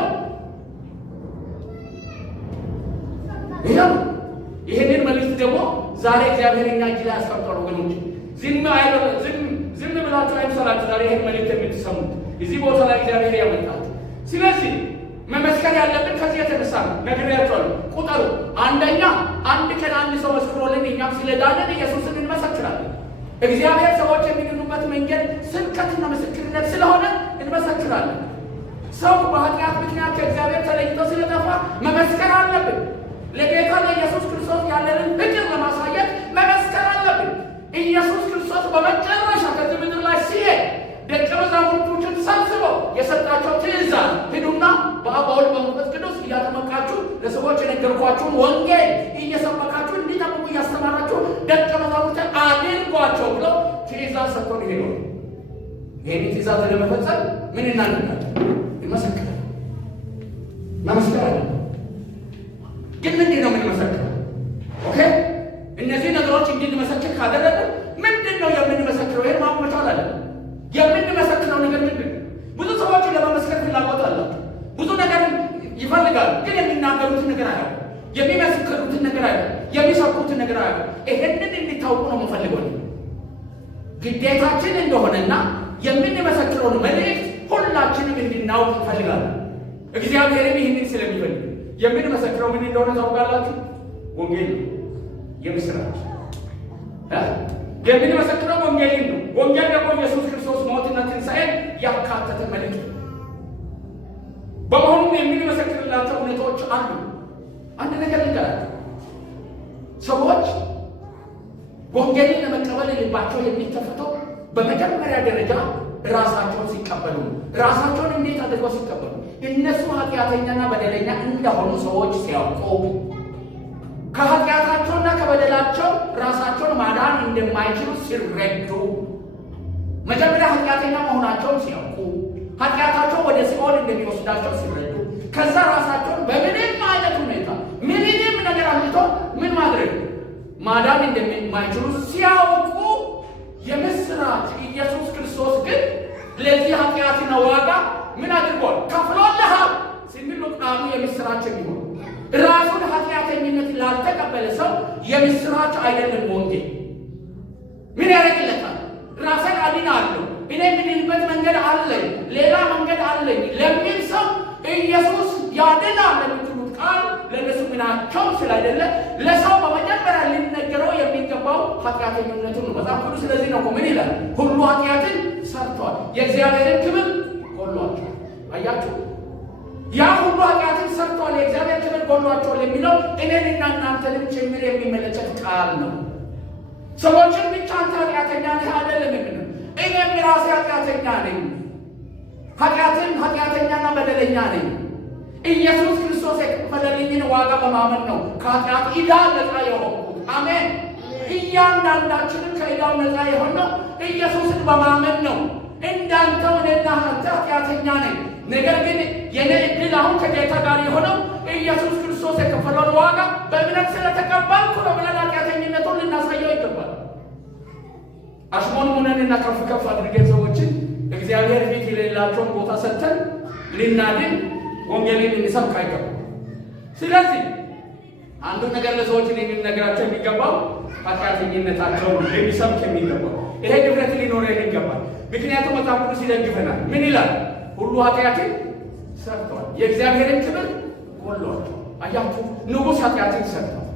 ይሄንን መልእክት ደግሞ ዛሬ እግዚአብሔር እኛ እጅ ላይ ያስቀምጧል። ወገኖች ዝም ብላችሁ አይምሰላችሁ። ዛሬ ይሄን መልእክት የምትሰሙት እዚህ ቦታ ላይ እግዚአብሔር ያመጣል። ስለዚህ መመስከር ያለብን ከዚህ የተነሳ ነው። ነግሬያችኋለሁ። ቁጠሩ። አንደኛ አንድ ቀን አንድ ሰው መስክሮልን እኛም ስለዳንን ኢየሱስን እንመሰክራለን። እግዚአብሔር ሰዎች የሚድኑበት መንገድ ስብከትና ምስክርነት ስለሆነ እንመሰክራለን። ሰው በኃጢአት ምክንያት ከእግዚአብሔር ተለይቶ ስለጠፋ መመስከር አለብን። ለጌታ ለኢየሱስ ክርስቶስ ያለንን ፍቅር ለማሳየት መመስከር አለብን። ኢየሱስ ክርስቶስ በመጨረሻ ከዚህ ምድር ላይ ሲሄድ ደቀ መዛሙርቶችን ሰብስበው የሰጣቸው ትእዛዝ ሂዱና በአብ በወልድ በመንፈስ ቅዱስ እያጠመቃችሁ ለሰዎች የነገርኳችሁን ወንጌል እየሰበካችሁ እንዲጠብቁ እያስተማራችሁ ደቀ መዛሙርትን አድርጓቸው ብለው ትእዛዝ ሰጥቶን ሄዱ። ይህን ትእዛዝ ለመፈጸም ምን እናደርጋለን? እንመሰክራለን። መመስከር አለ። ግን ምንድን ነው የምንመሰክረው? ኦኬ፣ እነዚህ ነገሮች እንድንመሰክር ካደረግን ምንድን ነው የምንመሰክረው? ይህን ማወቅ መቻል አለብን። የምንመሰክረው ነገር ምንድን ነው? ብዙ ሰዎች ለመመስከር ፍላጎት አላቸው። ብዙ ነገር ይፈልጋሉ፣ ግን የሚናገሩትን ነገር አያውቁም። የሚመሰክሩትን ነገር አያውቁም። የሚሰብኩትን ነገር አያውቁም። ይሄንን እንዲታውቁ ነው የምፈልገው። ግዴታችን እንደሆነና የምንመሰክረውን መልእክት ሁላችንም እንድናውቅ እንፈልጋለን። እግዚአብሔርም ይህንን ስለሚፈልግ የምንመሰክረው ምን እንደሆነ ታውቃላችሁ? ወንጌል ነው። የምስራች የምንመሰክረው ወንጌልን ነው። ወንጌል ደግሞ ኢየሱስ ክርስቶስ ሞትና ትንሣኤን ያካተተ መልእክት ነው። በመሆኑም የምንመሰክርላቸው እውነቶች አሉ። አንድ ነገር ልንገራችሁ። ሰዎች ወንጌልን ለመቀበል ልባቸው የሚከፈተው በመጀመሪያ ደረጃ ራሳቸውን ሲቀበሉ ነው። ራሳቸውን እንዴት አድርገው ሲቀበሉ? እነሱ ኃጢአተኛና በደለኛ እንደሆኑ ሰዎች ሲያውቁ፣ ከኃጢአታቸውና ከበደላቸው ራሳቸውን ማዳን እንደማይችሉ ሲረዱ፣ መጀመሪያ ኃጢአተኛ መሆናቸውን ሲያውቁ፣ ኃጢአታቸው ወደ ሲኦል እንደሚወስዳቸው ሲረዱ፣ ከዛ ራሳቸውን በምንም አይነት ሁኔታ ምንም ነገር አምጥቶ ምን ማድረግ ማዳን እንደማይችሉ ሲያውቁ፣ የምስራች ኢየሱስ ክርስቶስ ግን ለዚህ ኃጢአትና ዋጋ ምን አድርጓል? ከፍሎልሃል ሲሉ ቃሉ የምስራች የሚሆን ራሱን ኃጢአተኝነት ላልተቀበለ ሰው የምስራች አይደለም። ወንጌል ምን ያደርግለታል? ራሴን አድናለሁ፣ እኔ የምድንበት መንገድ አለኝ፣ ሌላ መንገድ አለኝ ለሚል ሰው ኢየሱስ ያድናል ለምትሉት ቃል ለነሱ ምናቸው ስላይደለ ለሰው በመጀመሪያ ሊነገረው የሚገባው ኃጢአተኝነቱን ነው። መጽሐፍ ቅዱስ ስለዚህ ነው ምን ይላል? ሁሉ ኃጢአትን ሰርተዋል፣ የእግዚአብሔርን ክብር ጎድሏቸዋል። አያችሁ፣ ያ ሁሉ ኃጢአትን ሰርተዋል፣ የእግዚአብሔር ክብር ጎድሏቸዋል የሚለው እኔንና እናንተንም ጭምር የሚመለከት ቃል ነው። ሰዎችን ብቻ አንተ ኃጢአተኛ ነህ አይደለም የምንለው። እኔም ራሴ ኃጢአተኛ ነኝ፣ ኃጢአተኛና በደለኛ ነኝ። ኢየሱስ ክርስቶስ የከፈለልኝን ዋጋ በማመን ነው ከኃጢአት ዕዳ ነፃ የሆንኩት። አሜን። እያንዳንዳችንም ከዕዳው ነፃ የሆነው ኢየሱስን በማመን ነው። እንዳንተው እኔና አንተ ኃጢአተኛ ነኝ። ነገር ግን የኔ ዕድል አሁን ከጌታ ጋር የሆነው ኢየሱስ ክርስቶስ የከፈለውን ዋጋ በእምነት ስለተቀበልኩ ነው ብለን ኃጢአተኝነቱን ልናሳየው ይገባል። አሽሞንሙነንና ከፍ ከፍ አድርገን ሰዎችን እግዚአብሔር ፊት የሌላቸውን ቦታ ሰጥተን ልናድን ወንጌልን እንሰብክ አይገባም። ስለዚህ አንዱ ነገር ለሰዎች ልንነግራቸው የሚገባው ኃጢአተኝነታቸው ሊሰብክ የሚገባው ይሄ ድፍረት ሊኖረን ይገባል። ምክንያቱም መጽሐፍ ቅዱስ ይደግፈናል። ምን ይላል? ሁሉ ኃጢአትን ሰርተዋል፣ የእግዚአብሔርን ክብር ጎድሏቸዋል። አያችሁ፣ ንጉሥ ኃጢአትን ሰርተዋል።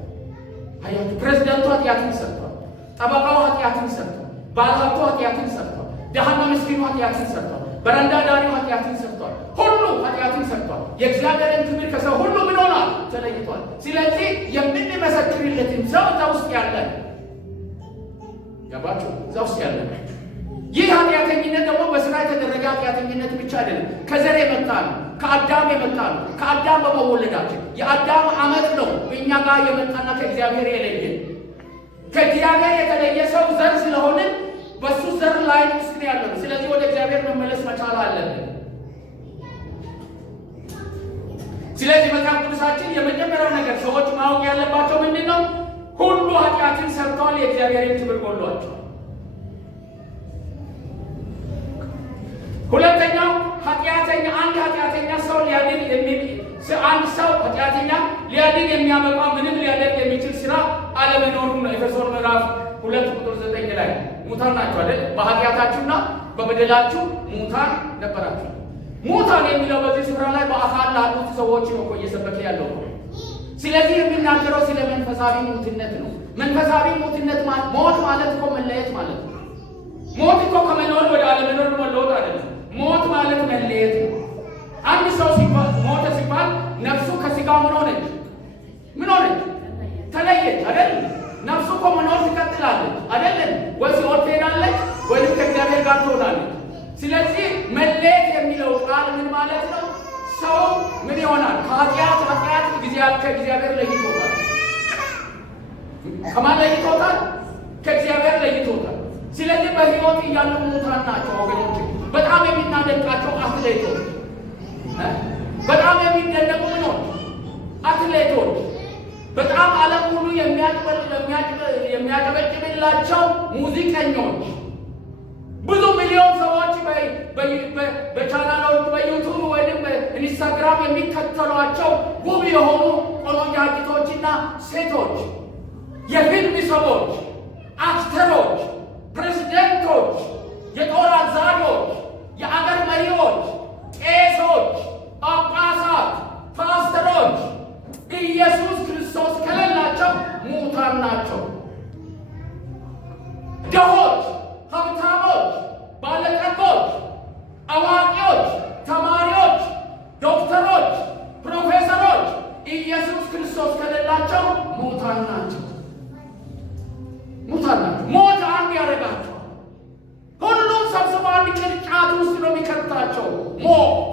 አያችሁ፣ ፕሬዝዳንቱ ኃጢአትን ሰርተዋል፣ ጠበቃው ኃጢአትን ሰርተዋል፣ ባለሀብቱ ኃጢአትን ሰርተዋል፣ ደሃና ምስኪኑ ኃጢአትን ሰርተዋል፣ በረንዳ ዳሪው ኃጢአትን ሰርተዋል። ሁሉ ኃጢአትን ሰርተዋል። የእግዚአብሔርን ክብር ከሰው ሁሉ ምን ሆኗል? ተለይቷል። ስለዚህ የምንመሰክርለትን ሰው እዛ ውስጥ ያለን ገባችሁ? እዛ ውስጥ ያለን ይህ ኃጢአተኝነት ደግሞ በስራ የተደረገ ኃጢአተኝነት ብቻ አይደለም። ከዘር የመጣ ነው። ከአዳም የመጣ ነው። ከአዳም በመወለዳችን የአዳም ዓመት ነው እኛ ጋር የመጣና ከእግዚአብሔር የለየ ከእግዚአብሔር የተለየ ሰው ዘር ስለሆነ በሱ ዘር ላይ ውስጥ ነው ያለው። ስለዚህ ወደ እግዚአብሔር መመለስ መቻል አለብን። ስለዚህ መጽሐፍ ቅዱሳችን የመጀመሪያው ነገር ሰዎች ማወቅ ያለባቸው ምንድን ነው? ሁሉ ኃጢአትን ሰርተዋል፣ የእግዚአብሔርን ክብር ጎድሏቸዋል። ሁለተኛው አንድ ኃጢአተኛ ሰው ሊያድን አንድ ሰው ኃጢአተኛ ሊያድን የሚያመጣ ምንም ሊያደርግ የሚችል ስራ አለመኖሩን ነው። ኤፌሶን ምዕራፍ 2:9 ላይ ሙታን ናችሁ አይደል? በኃጢአታችሁና በበደላችሁ ሙታን ነበራችሁ። ሙታን የሚለው በዚህ ስፍራ ላይ በአካል ላሉት ሰዎች ነው እኮ እየሰበከ ያለው። ስለዚህ የሚናገረው ስለ መንፈሳዊ ሙትነት ነው። መንፈሳዊ ሙትነት ሞት ማለት እኮ መለየት ማለት ነው። ሞት እኮ ከመኖር ወደ አለመኖር መለወጥ አይደለም። ሞት ማለት መለየት ነው። አንድ ሰው ሞተ ሲባል ነፍሱ ከስጋው ምን ሆነች? ተለየች አይደል? ነፍሱ እኮ መኖር ትቀጥላለች አይደለም? ወይ ሲኦል ትሄዳለች ወይም ከእግዚአብሔር ጋር ትሆናለች። ስለዚህ መለየት የሚለው ቃል ምን ማለት ነው? ሰው ምን ይሆናል? ከኃጢአት ከእግዚአብሔር ለይቶታል። ከማን ለይቶታል? ከእግዚአብሔር ለይቶታል። ስለዚህ በሕይወት እያሉ ሙታን ናቸው ወገኖች። በጣም የሚናደንቃቸው አትሌቶች፣ በጣም የሚደነቁ ምኖች አትሌቶች፣ በጣም ዓለም ሁሉ የሚያጨበጭብላቸው ሙዚቀኞች፣ ብዙ ሚሊዮን ሰዎች በቻናሎች በዩቱብ ወይም በኢንስታግራም የሚከተሏቸው ውብ የሆኑ ቆነጃጅቶችና ሴቶች፣ የፊልም ሰዎች፣ አክተሮች፣ ፕሬዝደንቶች፣ የጦር አዛዦች፣ የአገር መሪዎች፣ ቄሶች፣ ጳጳሳት፣ ፓስተሮች ኢየሱስ ክርስቶስ ከሌላቸው ሙታን ናቸው። ድሆች፣ ሀብታሞች፣ ባለጠጎች፣ አዋቂዎች፣ ተማሪዎች፣ ዶክተሮች፣ ፕሮፌሰሮች ኢየሱስ ክርስቶስ ከሌላቸው ሙታን ናቸው። ሞት አንድ ያደርጋቸው። ሁሉም ሰብስበው አንድ ቅርጫት ውስጥ ነው የሚከታቸው። ሞት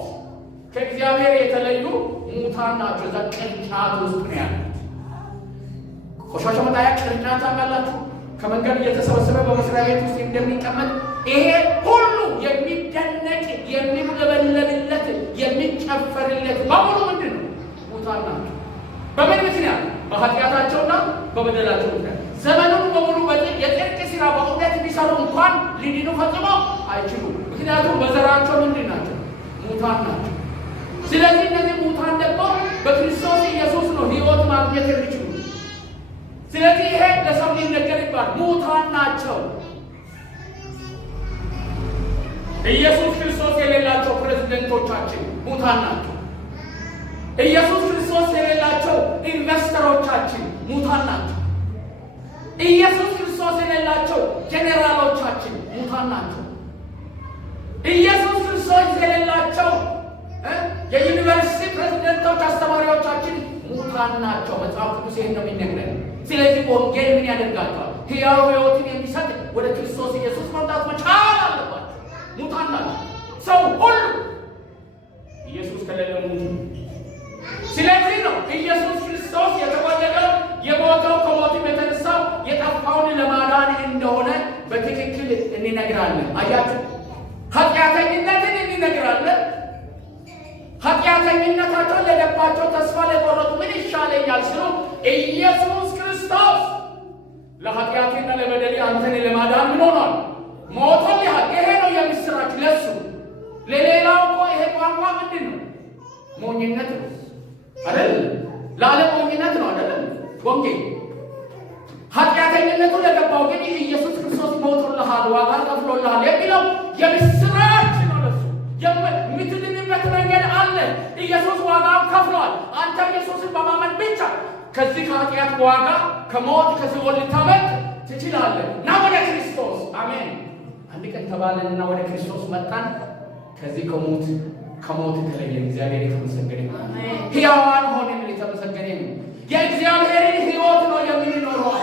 ከእግዚአብሔር የተለዩ ሙታን ናቸው። እዛ ቅርጫት ውስጥ ነው ያሉት። ቆሻሻ መጣያ ቅርጫት ታውቃላችሁ? ከመንገድ እየተሰበሰበ በመስሪያ ቤት ውስጥ እንደሚቀመጥ ይሄ ሁሉ የሚደነቅ የሚውለበለብለት የሚጨፈርለት በሙሉ ምንድን ነው? ሙታን ናቸው። በምን ምክንያት? በኃጢአታቸውና በበደላቸው ምክንያት። ዘመኑን በሙሉ የጽድቅ ሥራ በእውነት ቢሰሩ እንኳን ሊድኑ ፈጽሞ አይችሉም። ምክንያቱም በዘራቸው ምንድን ናቸው? ሙታን ናቸው። ስለዚህ እነዚህ ሙታን ደግሞ በክርስቶስ ኢየሱስ ነው ሕይወት ማግኘት የሚችሉ። ስለዚህ ይሄ ለሰው ሊነገር ይባል። ሙታን ናቸው። ኢየሱስ ክርስቶስ የሌላቸው ፕሬዝደንቶቻችን ሙታን ናቸው። ኢየሱስ ክርስቶስ የሌላቸው ኢንቨስተሮቻችን ሙታን ናቸው። ኢየሱስ ክርስቶስ የሌላቸው ጄኔራሎቻችን ሙታን ናቸው። ኢየሱስ ክርስቶስ የሌላቸው የዩኒቨርሲቲ ፕሬዝደንቶች፣ አስተማሪዎቻችን ሙታን ናቸው። መጽሐፍ ቅዱስ ይህን ነው የሚነግረን። ስለዚህ ወንጌል ምን ያደርጋቸዋል? ሕያው ሕይወትን የሚሰጥ ወደ ክርስቶስ ኢየሱስ መምጣት መቻል አለባቸው። ሙታን ናቸው ሰው ሁሉ ኢየሱስ ከሌለ ሙት። ስለዚህ ነው ኢየሱስ ክርስቶስ የተወለደው የሞተው ከሞትም የተነሳው የጠፋውን ለማዳን እንደሆነ በትክክል እንነግራለን። አያችሁ፣ ኃጢአተኝነትን እንነግራለን። ኃጢአተኝነታቸውን ለገባቸው ተስፋ ለቆረጡ ምን ይሻለኛል ሲሉ ኢየሱስ ክርስቶስ ለኃጢአትና ለበደሌ አንተን ለማዳን ምን ሆኗል? ሞቶልሃል። ይሄ ነው የምስራች ለሱ። ለሌላው እኮ ይሄ ቋንቋ ምንድን ነው? ሞኝነት ነው አይደል? ለዓለም ሞኝነት ነው አይደለም ወንጌል። ኃጢአተኝነቱ ለገባው ግን ኢየሱስ ክርስቶስ ሞቶልሃል፣ ዋጋ ከፍሎልሃል የሚለው የምስራች ነው። ለሱ የምትድንበት መንገድ አለ። ኢየሱስ ዋጋውን ከፍሏል። አንተ ኢየሱስን በማመን ብቻ ከዚህ ከኃጢአት ዋጋ ከሞት ከሲኦል ልታመልጥ ትችላለህ። ና ወደ ክርስቶስ። አሜን። አንድ ቀን ተባለንና ወደ ክርስቶስ መጣን። ከዚህ ከሞት ተለየን። እግዚአብሔር የተመሰገነ ይሁን። ሕያዋን ሆነን የተመሰገነ ይሁን። የእግዚአብሔርን ሕይወት ነው የምንኖረው።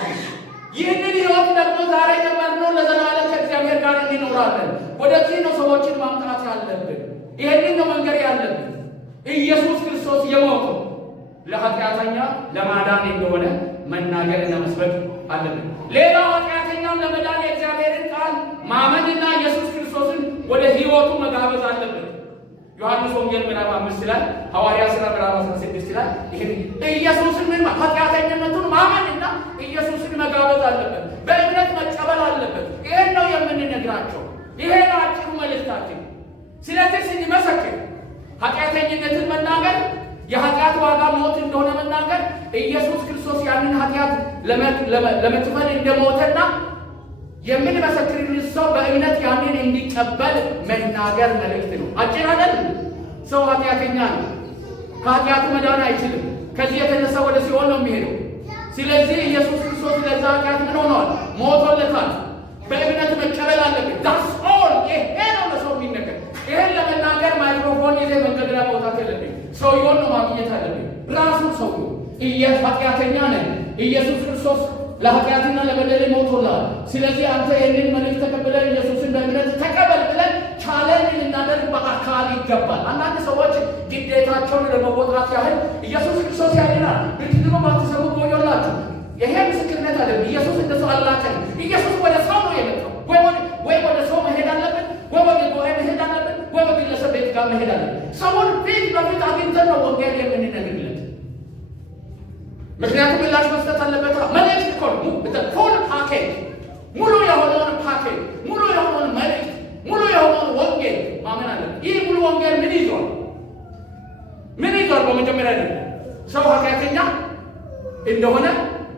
ይህንን ሕይወት ደግሞ ዛሬ ጀመርነው ለዘላለም ከእግዚአብሔር ጋር እንኖራለን። ወደዚህ ነው ሰዎችን ማምጣት ያለብን። ይህንን ነው መንገድ ያለብን። ኢየሱስ ክርስቶስ የሞተው ለኃጢአተኛ ለማዳን እንደሆነ መናገርና መስበክ አለብን። ሌላው ኃጢአተኛም ለመዳን የእግዚአብሔርን ቃል ማመንና ኢየሱስ ክርስቶስን ወደ ሕይወቱ መጋበዝ አለብን። ዮሐንስ ወንጌል ምዕራፍ 5 ላይ ሐዋርያ ሥራ ምዕራፍ 16 ላይ ይሄን ኢየሱስን ኃጢአተኝነቱን ማመንና ኢየሱስን መጋበዝ አለበት። በእምነት መቀበል አለበት። ይሄን ነው የምንነግራቸው። ይሄ ነው አጭሩ መልእክታችን። ስለዚህ ስንመሰክር ኃጢአተኝነትን መናገር፣ የኃጢአት ዋጋ ሞት እንደሆነ መናገር፣ ኢየሱስ ክርስቶስ ያንን ኃጢአት ለመክፈል እንደሞተና የምንመሰክርልን ሰው በእምነት ያንን እንዲቀበል መናገር መልእክት ነው። አጭር አይደል? ሰው ኃጢአተኛ ነው። ከኃጢአቱ መዳን አይችልም። ከዚህ የተነሳ ወደ ሲኦል ነው የሚሄደው። ስለዚህ ኢየሱስ ክርስቶስ ለዛ ኃጢአት ምን ሆኗል? ሞቶለታል። በእምነት መቀበል አለብን። ዳስ ኦል። ይሄ ነው ለሰው የሚነገር። ይሄን ለመናገር ማይክሮፎን ይዘህ መንገድ ላይ መውጣት የለብኝ። ሰውየውን ነው ማግኘት አለብኝ። ራሱ ሰውየው ኃጢአተኛ ነን። ኢየሱስ ክርስቶስ ለኃጢአትና ለበደል ሞቶልሃል። ስለዚህ አንተ ይህንን መልእክት ተቀብለን ኢየሱስን በእምነት ተቀበል ብለን ቻሌንጅ ልናደርግ በአካል ይገባል። አንዳንድ ሰዎች ግዴታቸውን ለመወጣት ያህል ኢየሱስ ክርስቶስ ያድናል ብትድኑ ባትሰሙ ወዮላችሁ። ይሄ ምስክርነት አይደለም። ኢየሱስ እንደሱ አላከን። ኢየሱስ ወደ ሰው ነው የመጣው። ወይ ወደ ሰው መሄድ አለብን፣ ወይ ወደ ጉባኤ መሄድ አለብን፣ ወይ ወደ ግለሰብ ቤት ጋር መሄድ አለብን። ሰውን ፊት በፊት አግኝተን ነው ወንጌል የምንነግርለት። ምክንያቱም ምላሽ መስጠት አለበት። መልእክት እኮ ነው። ፉል ፓኬጅ፣ ሙሉ የሆነውን ፓኬጅ፣ ሙሉ የሆነውን መልእክት፣ ሙሉ የሆነውን ወንጌል ማመን አለበት። ይህ ሙሉ ወንጌል ምን ይዟል? ምን ይዟል? በመጀመሪያ ሰው ኃጢአተኛ እንደሆነ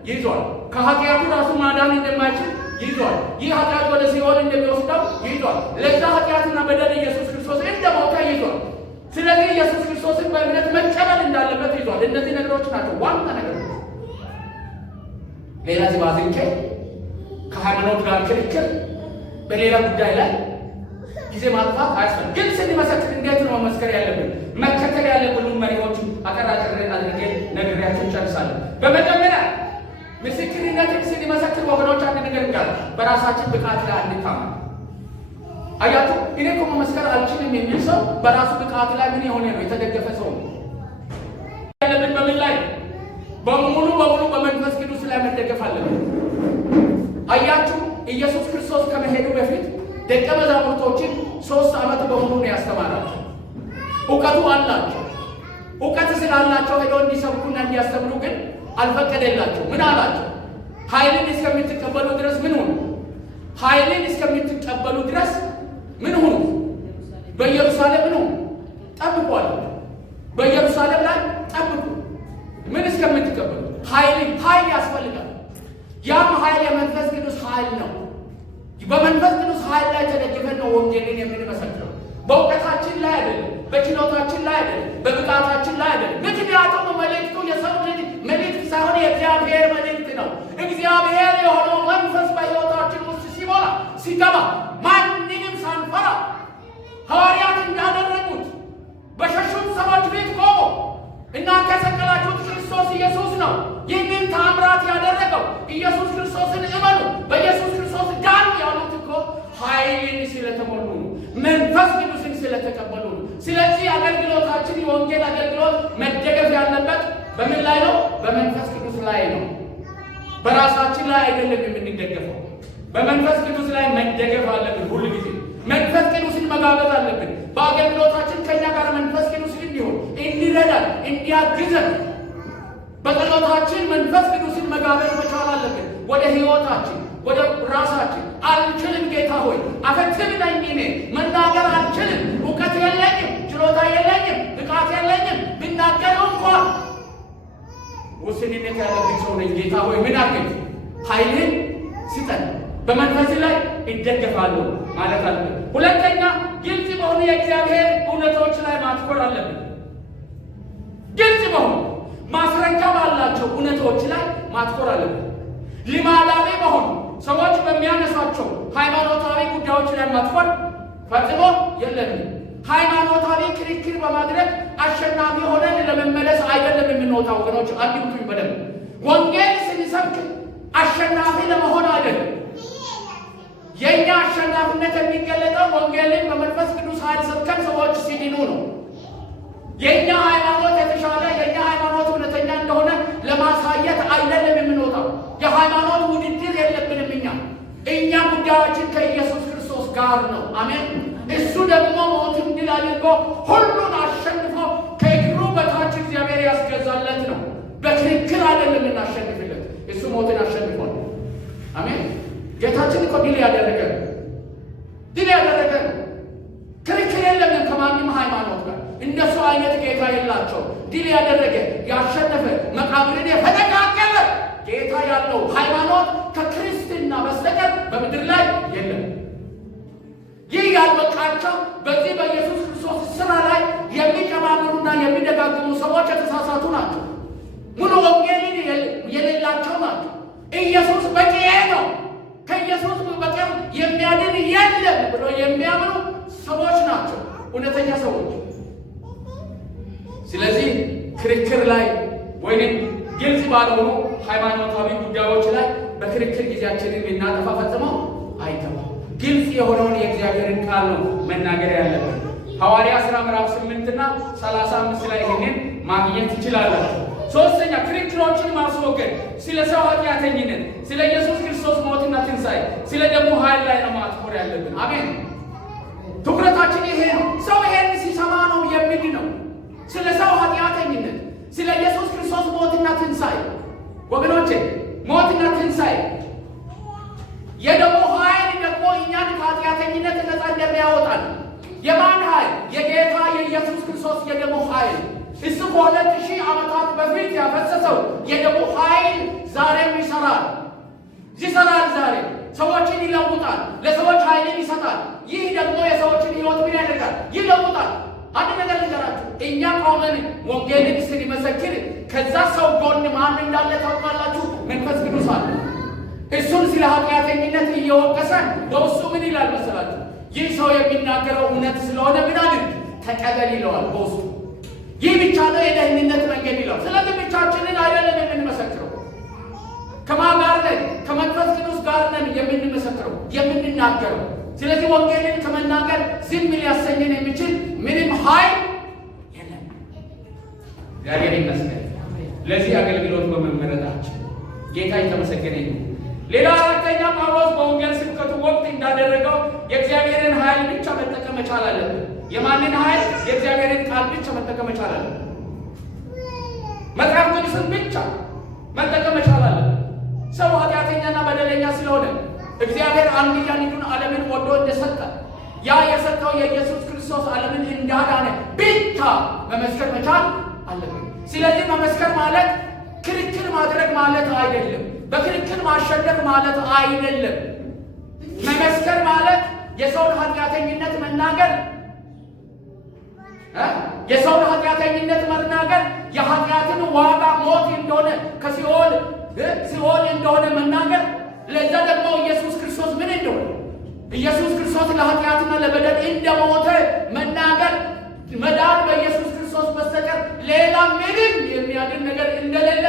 ይዟል። ከኃጢአቱ ራሱ ማዳን እንደማይችል ይዟል። ይህ ኃጢአት ወደ ሲኦል እንደሚወስደው ይዟል። ለዛ ኃጢአትና በደል ኢየሱስ ክርስቶስ እንደሞተ ይዟል። ስለዚህ ኢየሱስ ክርስቶስን በእምነት መቀበል እንዳለበት ይዟል። እነዚህ ነገሮች ናቸው ዋና ነገሮች። ሌላ ዝባዝንኬ ከሃይማኖት ጋር ክርክር፣ በሌላ ጉዳይ ላይ ጊዜ ማጥፋት አያስፈልግም። ግን ስንመሰክር እንዴት ነው መመስከር ያለብን? መከተል ያለብን መሪዎችን አጠራጥሬ አድርጌ ነግሬያችሁ እንጨርሳለን። በመጀመሪያ ምስክርነትን ስንመሰክር ወገኖች አንድ ነገር ጋር በራሳችን ብቃት ላይ አንታማ። አያቱ እኔ እኮ መመስከር አልችልም የሚል ሰው በራሱ ብቃት ላይ ምን የሆነ ነው? የተደገፈ ሰው ነው። ያለብን በምን ላይ በሙሉ በመንፈስ ቅዱስ ላይ መደገፍ አለብን። አያችሁ ኢየሱስ ክርስቶስ ከመሄዱ በፊት ደቀ መዛሙርቶችን 3 ዓመት በሙሉ ነው ያስተማራቸው። እውቀቱ አላቸው። እውቀት ስላላቸው ሄደው እንዲሰብኩና እንዲያስተምሩ ግን አልፈቀደላቸው። ምን አላቸው? ኃይልን እስከምትቀበሉ ድረስ ምን ሁኑ? ኃይልን እስከምትቀበሉ ድረስ ምን ሁኑ? በኢየሩሳሌም ምን ሁኑ? ጠብቁ አለ። በኢየሩሳሌም ላይ ጠብቁ። ምን እስከምትቀበሉ? ኃይል ያስፈልጋል። ያም ኃይል የመንፈስ ቅዱስ ኃይል ነው። በመንፈስ ቅዱስ ኃይል ላይ ተደግፈን ነው ወንጌልን የምንመሰክረው። በእውቀታችን ላይ አይደለም፣ በችሎታችን ላይ አይደለም፣ በብቃታችን ላይ አይደለም። ምክንያቱም መልእክቱ የሰው ልጅ መልእክት ሳይሆን የእግዚአብሔር መልእክት ነው። እግዚአብሔር የሆነው መንፈስ በሕይወታችን ውስጥ ሲሞላ ሲገባ ማንንም ሳንፈራ ሐዋርያት እንዳደረጉት በሸሹት ሰዎች ፊት ቆሞ እናንተ የሰቀላችሁት ክርስቶስ ኢየሱስ ነው፣ ይህንን ተአምራት ያደረገው ኢየሱስ ክርስቶስን እመኑ፣ በኢየሱስ ክርስቶስ ዳኑ ያሉት እኮ ኃይልን ስለተሞሉ ነው፣ መንፈስ ቅዱስን ስለተቀበሉ ነው። ስለዚህ አገልግሎታችን የወንጌል አገልግሎት መደገፍ ያለበት በምን ላይ ነው? በመንፈስ ቅዱስ ላይ ነው። በራሳችን ላይ አይደለም የምንደገፈው። በመንፈስ ቅዱስ ላይ መደገፍ አለብን። ሁሉ ጊዜ መንፈስ ቅዱስን መጋበዝ አለብን። በአገልግሎታችን ከኛ ጋር መንፈስ ቅዱስ እንዲሆን እንዲረዳን፣ እንዲያግዘን በጸሎታችን መንፈስ ቅዱስን መጋበዝ መቻል አለብን። ወደ ሕይወታችን ወደ ራሳችን አልችልም፣ ጌታ ሆይ አፈትም ነኝ፣ እኔ መናገር አልችልም፣ እውቀት የለኝም፣ ችሎታ የለኝም፣ ብቃት የለኝም፣ ብናገር እንኳን ውስንነት ያለብኝ ሰው ነኝ። ጌታ ሆይ ምን አድርገኝ? ኃይልን ስጠኝ፣ በመንፈስ ላይ እደገፋለሁ ማለት አለብን። ሁለተኛ ግልጽ በሆኑ የእግዚአብሔር እውነቶች ላይ ማትኮር አለብን። ግልጽ በሆኑ ማስረጃ ባላቸው እውነቶች ላይ ማትኮር አለብን። ልማዳዊ በሆኑ ሰዎች በሚያነሷቸው ሃይማኖታዊ ጉዳዮች ላይ ማትኮር ፈጽሞ የለንም። ሃይማኖታዊ ክርክር በማድረግ አሸናፊ ሆነን ለመመለስ አይደለም የምንወጣው ወገኖች፣ አድምጡኝ በደንብ። ወንጌል ስንሰብክ አሸናፊ ለመሆን አይደለም። የኛ አሸናፊነት የሚገለጠው ወንጌልን በመንፈስ ቅዱስ ኃይል ሰብከን ሰዎች ሲድኑ ነው። የኛ ሃይማኖት የተሻለ የኛ ሃይማኖት እውነተኛ እንደሆነ ለማሳየት አይደለም የምንወጣው። የሃይማኖት ውድድር የለብንም። እኛ ጉዳያችን ከኢየሱስ ክርስቶስ ጋር ነው። አሜን። እሱ ደግሞ ሞትን ድል አድርጎ ሁሉን አሸንፎ ከእግሩ በታች እግዚአብሔር ያስገዛለት ነው። በክርክር አይደለም እናሸንፍለት። እሱ ሞትን አሸንፏል። አሜን። ጌታችን እኮ ድል ያደረገ ክርክር የለም ከማንም ሃይማኖት ጋር። እንደሱ አይነት ጌታ የላቸው። ድል ያደረገ ያሸነፈ መቃብርን የፈነቃቀለ ጌታ ያለው ሃይማኖት ከክርስትና በስተቀር በምድር ላይ የለም። ይህ ያልበቃቸው በዚህ በኢየሱስ ክርስቶስ ስራ ላይ የሚጨማምሩና የሚደጋግሙ ሰዎች የተሳሳቱ ናቸው። ሙሉ ወንጌልን የሌላቸው ናቸው። ኢየሱስ በቂ ነው፣ ከኢየሱስ በቀር የሚያድን የለም ብሎ የሚያምኑ ሰዎች ናቸው እውነተኛ ሰዎች። ስለዚህ ክርክር ላይ ወይንም ግልጽ ባልሆኑ ሃይማኖታዊ ጉዳዮች ላይ በክርክር ጊዜያችንን እናጠፋ ፈጽመው አይተባል። ግልጽ የሆነውን የእግዚአብሔርን ቃል ነው መናገር ያለብን። ሐዋርያ ሥራ ምዕራፍ 8 እና 35 ላይ ይህንን ማግኘት ትችላላችሁ። ሶስተኛ ክርክሮችን ማስወገድ። ስለ ሰው ኃጢአተኝነት፣ ስለ ኢየሱስ ክርስቶስ ሞትና ትንሣኤ፣ ስለ ደሙ ኃይል ላይ ነው ማትኮር ያለብን። አሜን። ትኩረታችን ይሄ ነው። ሰው ይሄን ሲሰማ ነው የሚድነው። ስለ ሰው ኃጢአተኝነት፣ ስለ ኢየሱስ ክርስቶስ ሞትና ትንሣኤ። ወገኖቼ ሞትና ትንሣኤ የደሙ ኃይል ደግሞ እኛን ከኃጢአተኝነት ነፃ እንደሚያወጣን። የማን ኃይል? የጌታ የኢየሱስ ክርስቶስ የደሙ ኃይል። እሱ ከ2000 ዓመታት በፊት ያፈሰሰው የደሙ ኃይል ዛሬም ይሰራል። ዛሬ ሰዎችን ይለውጣል፣ ለሰዎች ኃይልን ይሰጣል። ይህ ደግሞ የሰዎችን ሕይወት ምን ያደርጋል? ይለውጣል። አንድ ነገር ልንገራችሁ። እኛ ቆመን ወንጌልን ስንመሰክር ከዛ ሰው ጎን ማን እንዳለ ታውቃላችሁ? መንፈስ ቅዱስ አለ። እሱን ስለ ኃጢአተኝነት እየወቀሰ በውስጡ ምን ይላል መሰላችሁ? ይህ ሰው የሚናገረው እውነት ስለሆነ ምን አድርግ? ተቀበል ይለዋል በውስጡ። ይህ ብቻ ነው የደህንነት መንገድ ይለዋል። ስለዚህ ብቻችንን አይደለም የምንመሰክረው። ከማን ጋር ነን? ከመንፈስ ቅዱስ ጋር ነን የምንመሰክረው የምንናገረው። ስለዚህ ወንጌልን ከመናገር ዝም ሊያሰኘን የሚችል ምንም ኃይል የለም። እግዚአብሔር ይመስገን ለዚህ አገልግሎት በመመረጣችን ጌታ የተመሰገነ ይሁን። ሌላ አራተኛ ጳውሎስ በወንጌል ስብከቱ ወቅት እንዳደረገው የእግዚአብሔርን ኃይል ብቻ መጠቀም መቻል አለብን። የማንን ኃይል? የእግዚአብሔርን ቃል ብቻ መጠቀም መቻል አለብን። መጽሐፍ ቅዱስን ብቻ መጠቀም መቻል አለብን። ሰው ኃጢአተኛና በደለኛ ስለሆነ እግዚአብሔር አንድያ ልጁን ዓለምን ወዶ እንደሰጠ ያ የሰጠው የኢየሱስ ክርስቶስ ዓለምን እንዳዳነ ብቻ መመስከር መቻል አለብን። ስለዚህ መመስከር ማለት ክርክር ማድረግ ማለት አይደለም። በክርክር ማሸነፍ ማለት አይደለም። መመስከር ማለት የሰውን ኃጢአተኝነት መናገር፣ የሰውን ኃጢአተኝነት መናገር፣ የኃጢአትን ዋጋ ሞት እንደሆነ ከሲኦል እንደሆነ መናገር፣ ለዛ ደግሞ ኢየሱስ ክርስቶስ ምን እንደሆነ ኢየሱስ ክርስቶስ ለኃጢአትና ለበደል እንደሞተ መናገር፣ መዳን በኢየሱስ ክርስቶስ በስተቀር ሌላ ምንም የሚያድን ነገር እንደሌለ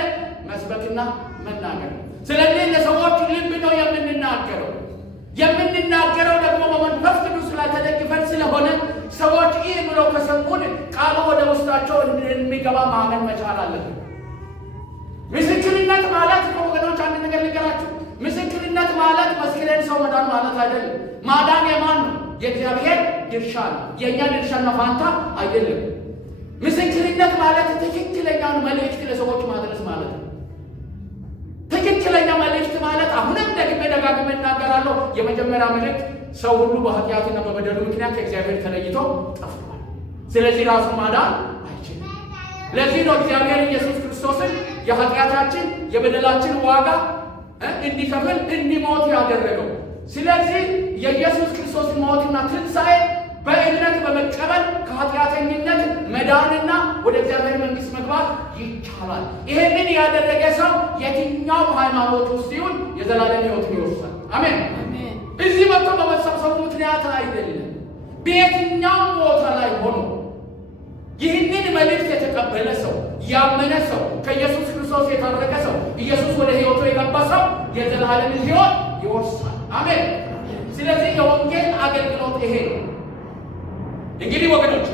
መስበክና መናገር። ስለዚህ ለሰዎች ልብ ነው የምንናገረው ደግሞ በመንፈስ ቅዱስ ላይ ተደግፈን ስለሆነ ሰዎች ይህ ብሎ ከሰሙን ቃሉ ወደ ውስጣቸው እንደሚገባ ማመን መቻል አለብን። ምስክርነት ማለት ወገኖች አንድ ነገር ልንገራችሁ። ምስክርነት ማለት መስክረን ሰው መዳን ማለት አይደለም። ማዳን የማን ነው? የእግዚአብሔር ድርሻ ነው። የእኛ ድርሻና ፋንታ አይደለም። ምስክርነት ማለት ትክክለኛውን መልእክት ለሰዎች ማድረስ ማለት ነው። ትክክለኛ መልእክት ማለት አሁንም ደጋግሜ እናገራለሁ። የመጀመሪያ መልእክት ሰው ሁሉ በኃጢአትና በበደሉ ምክንያት ከእግዚአብሔር ተለይቶ ጠፍቷል። ስለዚህ ራሱ ማዳን አይችልም። ለዚህ ነው እግዚአብሔር ኢየሱስ ክርስቶስን የኃጢአታችን የበደላችን ዋጋ እንዲከፍል እንዲሞት ያደረገው። ስለዚህ የኢየሱስ ክርስቶስ ሞትና ትንሣኤ በእምነት በመቀበል ከኃጢአተኝነት መዳንና ወደ እግዚአብሔር መንግሥት መግባት ይቻላል። ይህንን ያደረገ ሰው የትኛው ሃይማኖት ውስጥ ይሁን የዘላለም ሕይወትን ይወርሳል። አሜን። እዚህ መጥቶ በመሰብሰቡ ምክንያት አይደለም። በየትኛውም ቦታ ላይ ሆኖ ይህንን መልእክት የተቀበለ ሰው ያመነ ሰው ከኢየሱስ ክርስቶስ የታረቀ ሰው ኢየሱስ ወደ ሕይወቱ የገባ ሰው የዘላለምን ሕይወት ይወርሳል። አሜን። ስለዚህ የወንጌል አገልግሎት ይሄ ነው። እንግዲህ ወገኖች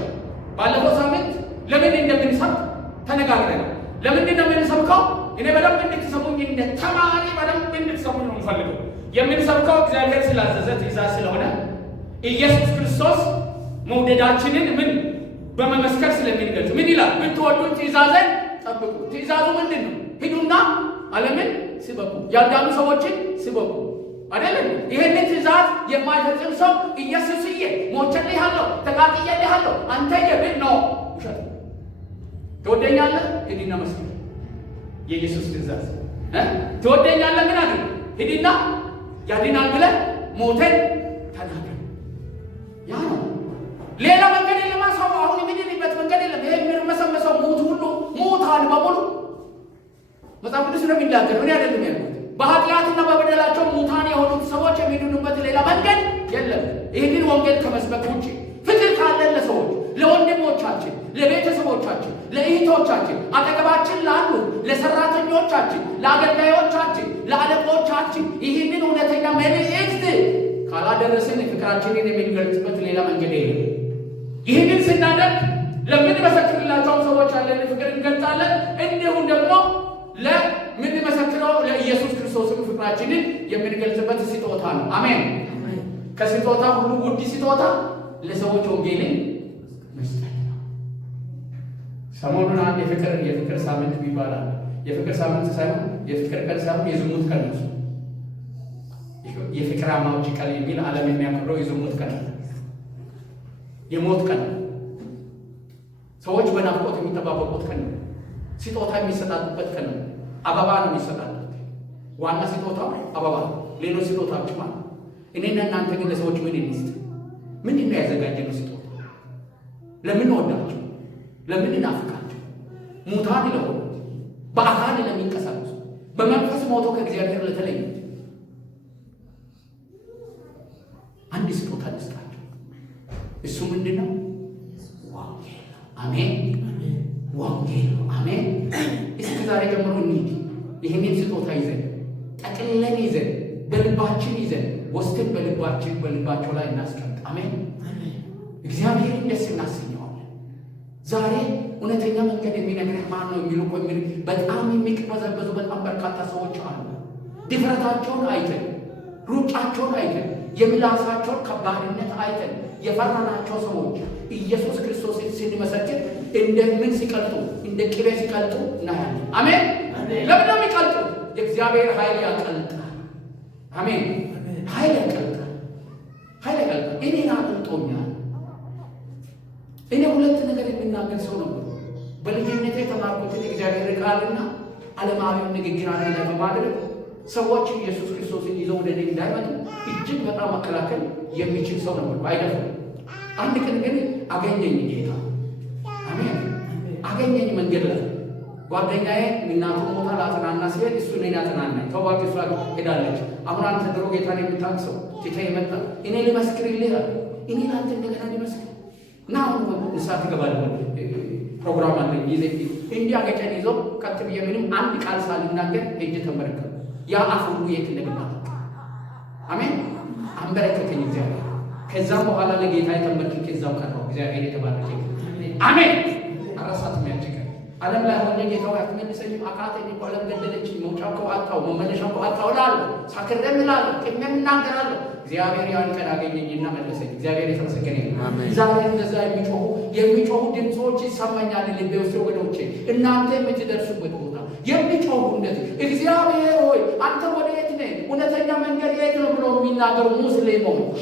ባለፈው ሳምንት ለምን እንደምንሰብክ ተነጋግረናል። ለምንድን ነው የምንሰብከው? እኔ በደንብ እንድትሰሙኝ እንደ ተማሪ በደንብ እንድትሰሙኝ ነው የምፈልገው። የምንሰብከው እግዚአብሔር ስላዘዘ ትእዛዝ ስለሆነ ኢየሱስ ክርስቶስ መውደዳችንን ምን በመመስከር ስለሚገልጽ ምን ይላል? ብትወዱኝ ትእዛዜን ጠብቁ። ትእዛዙ ምንድን ነው? ሂዱና ዓለምን ስበኩ፣ ያልዳኑ ሰዎችን ስበኩ አይደለም። ይሄንን ትእዛዝ የማይፈጽም ሰው ኢየሱስዬ ሞቼልሃለሁ፣ ተቃጥዬልሃለሁ አንተ የብል ነው ውሸት። ትወደኛለህ? ሂድና መስክር። የኢየሱስ ትእዛዝ ትወደኛለህ? ምን አድርግ? ሂድና ያድናል ብለህ ሞተን ተናገር። ያ ነው። ሌላ መንገድ የለም። ሰው አሁን የሚድንበት መንገድ የለም። ይሄ የሚርመሰመሰው ሙት ሁሉ ሙታን በሙሉ መጽሐፍ ቅዱስ ነው የሚናገር። ምን አይደለም ያሉት በኃጢአትና በበደላቸው ሙታን የሆኑት ሰዎች የሚድኑበት ሌላ መንገድ የለም። ይህንን ወንጌል ከመስበክ ውጭ ፍቅር ካለን ለሰዎች ለወንድሞቻችን፣ ለቤተሰቦቻችን፣ ለእህቶቻችን፣ አጠገባችን ላሉ ለሰራተኞቻችን፣ ለአገልጋዮቻችን፣ ለአለቆቻችን ይህንን እውነተኛ መልእክት ካላደረስን ፍቅራችንን የምንገልጽበት ሌላ መንገድ የለም። ይህንን ስናደርግ ለምንመሰክርላቸውም ሰዎች ያለን ፍቅር እንገልጻለን። እንዲሁም ደግሞ ለምንመሰክረው ለኢየሱስ ክርስቶስም ፍቅራችንን የምንገልጽበት ስጦታ ነው። አሜን። ከስጦታ ሁሉ ውድ ስጦታ ለሰዎች ወንጌልን መስጠት ነው። ሰሞኑን አንድ የፍቅር ሳምንት ይባላል። የፍቅር ሳምንት ሳይሆን የፍቅር ቀን ሳይሆን የዝሙት ቀን ነው። የፍቅር አማዎች ቀን የሚል ዓለም የሚያከብረው የዝሙት ቀን ነው። የሞት ቀን ነው። ሰዎች በናፍቆት የሚጠባበቁት ቀን ነው። ስጦታ የሚሰጣጡበት ቀን ነው። አበባ ነው የሚሰጣጡት። ዋና ስጦታው አበባ፣ ሌሎች ስጦታዎች ማለት እኔና እናንተ ግን ለሰዎች ምን እንስጥ? ምንድን ነው ያዘጋጀነው ስጦታ? ለምን ወዳቸው? ለምን እናፍቃቸው? ሙታን ለሆኑት፣ በአካል ለሚንቀሳቀሱ፣ በመንፈስ ሞቶ ከእግዚአብሔር ለተለዩት አንድ ስጦታ እንስጣቸው። እሱ ምንድን ነው? ወንጌል ነው። አሜን። ወንጌል ነው። አሜን። እስከ ዛሬ ጀምሮ እንሂድ። ይህንን ስጦታ ይዘን ጠቅልለን ይዘን በልባችን ይዘን ወስደን በልባቸው ላይ እናስቀምጥ። አሜን። እግዚአብሔርን ደስ እናሰኘዋለን። ዛሬ እውነተኛ መንገድ የሚነግርህ ማን ነው የሚሉ በጣም የሚቅበዘበዙ በጣም በርካታ ሰዎች አሉ። ድፍረታቸውን አይተን፣ ሩጫቸውን አይተን፣ የምላሳቸውን ከባድነት አይተን የፈራናቸው ሰዎች ኢየሱስ ክርስቶስን ስንመሰክር እንደምን ሲቀልጡ፣ እንደ ቅቤ ሲቀልጡ እናያለን። አሜን። ለምን ነው የሚቀልጡት? የእግዚአብሔር ኃይል ያቀልጣል። አሜን። ኃይል ያቀልጣል። ኃይል ያቀልጣል። እኔን አቅልጦኛል። እኔ ሁለት ነገር የሚናገር ሰው ነበር። በልጅነቴ የተማርኩትን የእግዚአብሔር ቃልና ዓለማዊውን ንግግር አንድ ላይ በማድረግ ሰዎች ኢየሱስ ክርስቶስን ይዘው ወደ እኔ እንዳይመጡ እጅግ በጣም መከላከል የሚችል ሰው ነበር። አይደለም። አንድ ቀን ግን አገኘኝ ጌታ። አሜን። አገኘኝ መንገድ ላይ ጓደኛዬ እናቱ ሞታ ላጽናና ሲሄድ እሱ እኔን ያጽናናኝ። ተዋቂ እሷ ሄዳለች። አሁን አንተ ድሮ ጌታን የምታውቅ ሰው ጌታ የመጣ እኔ ልመስክርልህ አለ። እኔ አንተ እንደገና ልመስክር እና አሁን ንስሐ ትገባለህ ፕሮግራም አለኝ ይዘ እንዲህ አገጨን ይዞ ቀጥ ብዬ ምንም አንድ ቃል ሳልናገር ሄጄ ተንበረከኩ። ያ አፍ ሁሉ የት እንደገባ አሜን። አንበረከከኝ እግዚአብሔር። ከዛም በኋላ ለጌታ የተንበረከከ ከዛው ቀረው። እግዚአብሔር የተባረከ አሜን። አራሳት የሚያጭቀ ዓለም ላይ ሆኜ ጌታው ያትመልሰኝም አቃተኝ እኮ ዓለም ገደለችኝ፣ መውጫ እኮ አጣው፣ መመለሻ እኮ አጣው እላለሁ፣ ሳክሬም እላለሁ፣ ቅሜም እናገራለሁ። እግዚአብሔር ያን ቀን አገኘኝና መለሰኝ። እግዚአብሔር የተመሰገነ ይሁን። ዛሬ እንደዛ የሚጮሁ ድምፆች ይሰማኛል ልቤ ውስጥ ወገኖቼ፣ እናንተ የምትደርሱበት ቦታ የሚጮሁ እንደዚህ እግዚአብሔር ሆይ አንተ ወደ የት ነህ? እውነተኛ መንገድ የት ነው ብሎ የሚናገሩ ሙስሊሞች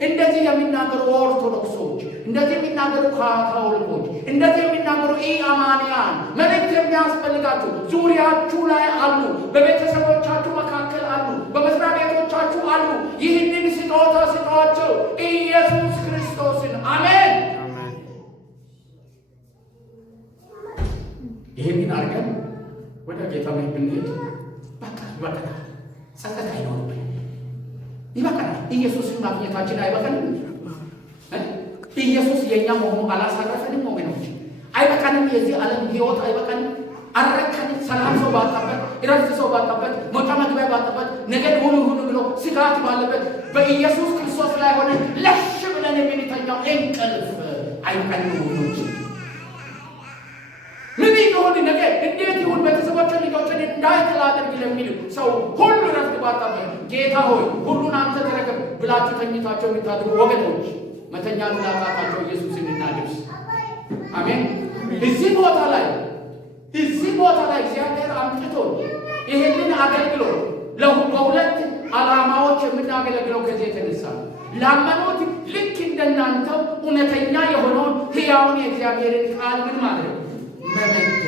እንደዚህ የሚናገሩ ኦርቶዶክሶች፣ እንደዚህ የሚናገሩ ካቶሊኮች፣ እንደዚህ የሚናገሩ ኢአማንያን መልእክት የሚያስፈልጋችሁ ዙሪያችሁ ላይ አሉ። በቤተሰቦቻችሁ መካከል አሉ። በመስሪያ ቤቶቻችሁ አሉ። ይህንን ስጦታ ስጧቸው፣ ኢየሱስ ክርስቶስን። አሜን። ይህንን አድርገን ወደ ጌታ ቤት ብንሄድ በቃ ይበቃናል። ጸጸት አይኖርብን። ይበቃናል። ኢየሱስን ማግኘታችን አይበቃንም? ኢየሱስ የኛ መሆኑ አላሳረፈንም? ወገኖች አይበቃንም? የዚህ ዓለም ሕይወት አይበቃንም? አረከንም? ሰላም ሰው ባጣበት፣ እረፍት ሰው ባጣበት፣ መውጫ መግቢያ ባጣበት፣ ነገር ሁሉ ብሎ ስጋት ባለበት በኢየሱስ ክርስቶስ ላይ ሆነን ለሽ ብለን የምንተኛው እንቅልፍ አይበቃንም? ወገኖች ምን ይሁን ነገር እንዴት ይሁን ቤተሰቦችን ልጆችን እንዳይጥል አድርግ ለሚል ሰው ሁሉ ረፍት ባጣበት ጌታ ሆይ ሁሉን አንተ ተረከብ ብላችሁ ተኝታቸው የሚታድሩ ወገኖች መተኛት ላቃታቸው ኢየሱስን እናድርስ። አሜን። እዚህ ቦታ ላይ እግዚአብሔር አምጥቶ ይህንን አገልግሎት በሁለት ዓላማዎች የምናገለግለው ከዚህ የተነሳ ላመኑት ልክ እንደናንተው እውነተኛ የሆነውን ሕያውን የእግዚአብሔርን ቃል ምን ማድረግ መመገብ።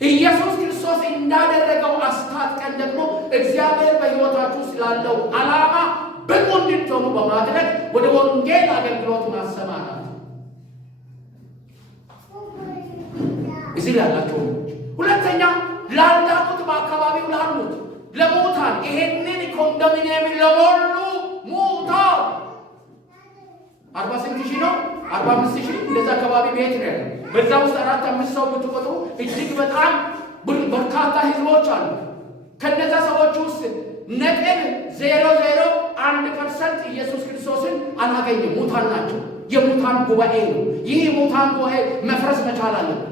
ኢየሱስ ክርስቶስ እንዳደረገው አስታጥቀን ደግሞ እግዚአብሔር በሕይወታችሁ ስላለው ዓላማ ብቁ እንድትሆኑ በማድረግ ወደ ወንጌል አገልግሎት ማሰማራት። እዚህ ላላቸው ሁለተኛ ላልዳኑት በአካባቢው ላሉት ለሙታን ይሄንን ኮንዶሚኒየም ለሞሉ ሙታን 48 ሺህ ነው 45 ሺህ እንደዛ አካባቢ ቤት ነው ያለው። በዛ ውስጥ 4-5 ሰው ብትቆጥሩ እጅግ በጣም በርካታ ህዝቦች አሉ። ከነዛ ሰዎች ውስጥ 0.001% ኢየሱስ ክርስቶስን አላገኘም። ሙታን ናቸው። የሙታን ጉባኤ ነው። ይህ የሙታን ጉባኤ መፍረስ መቻል አለበት።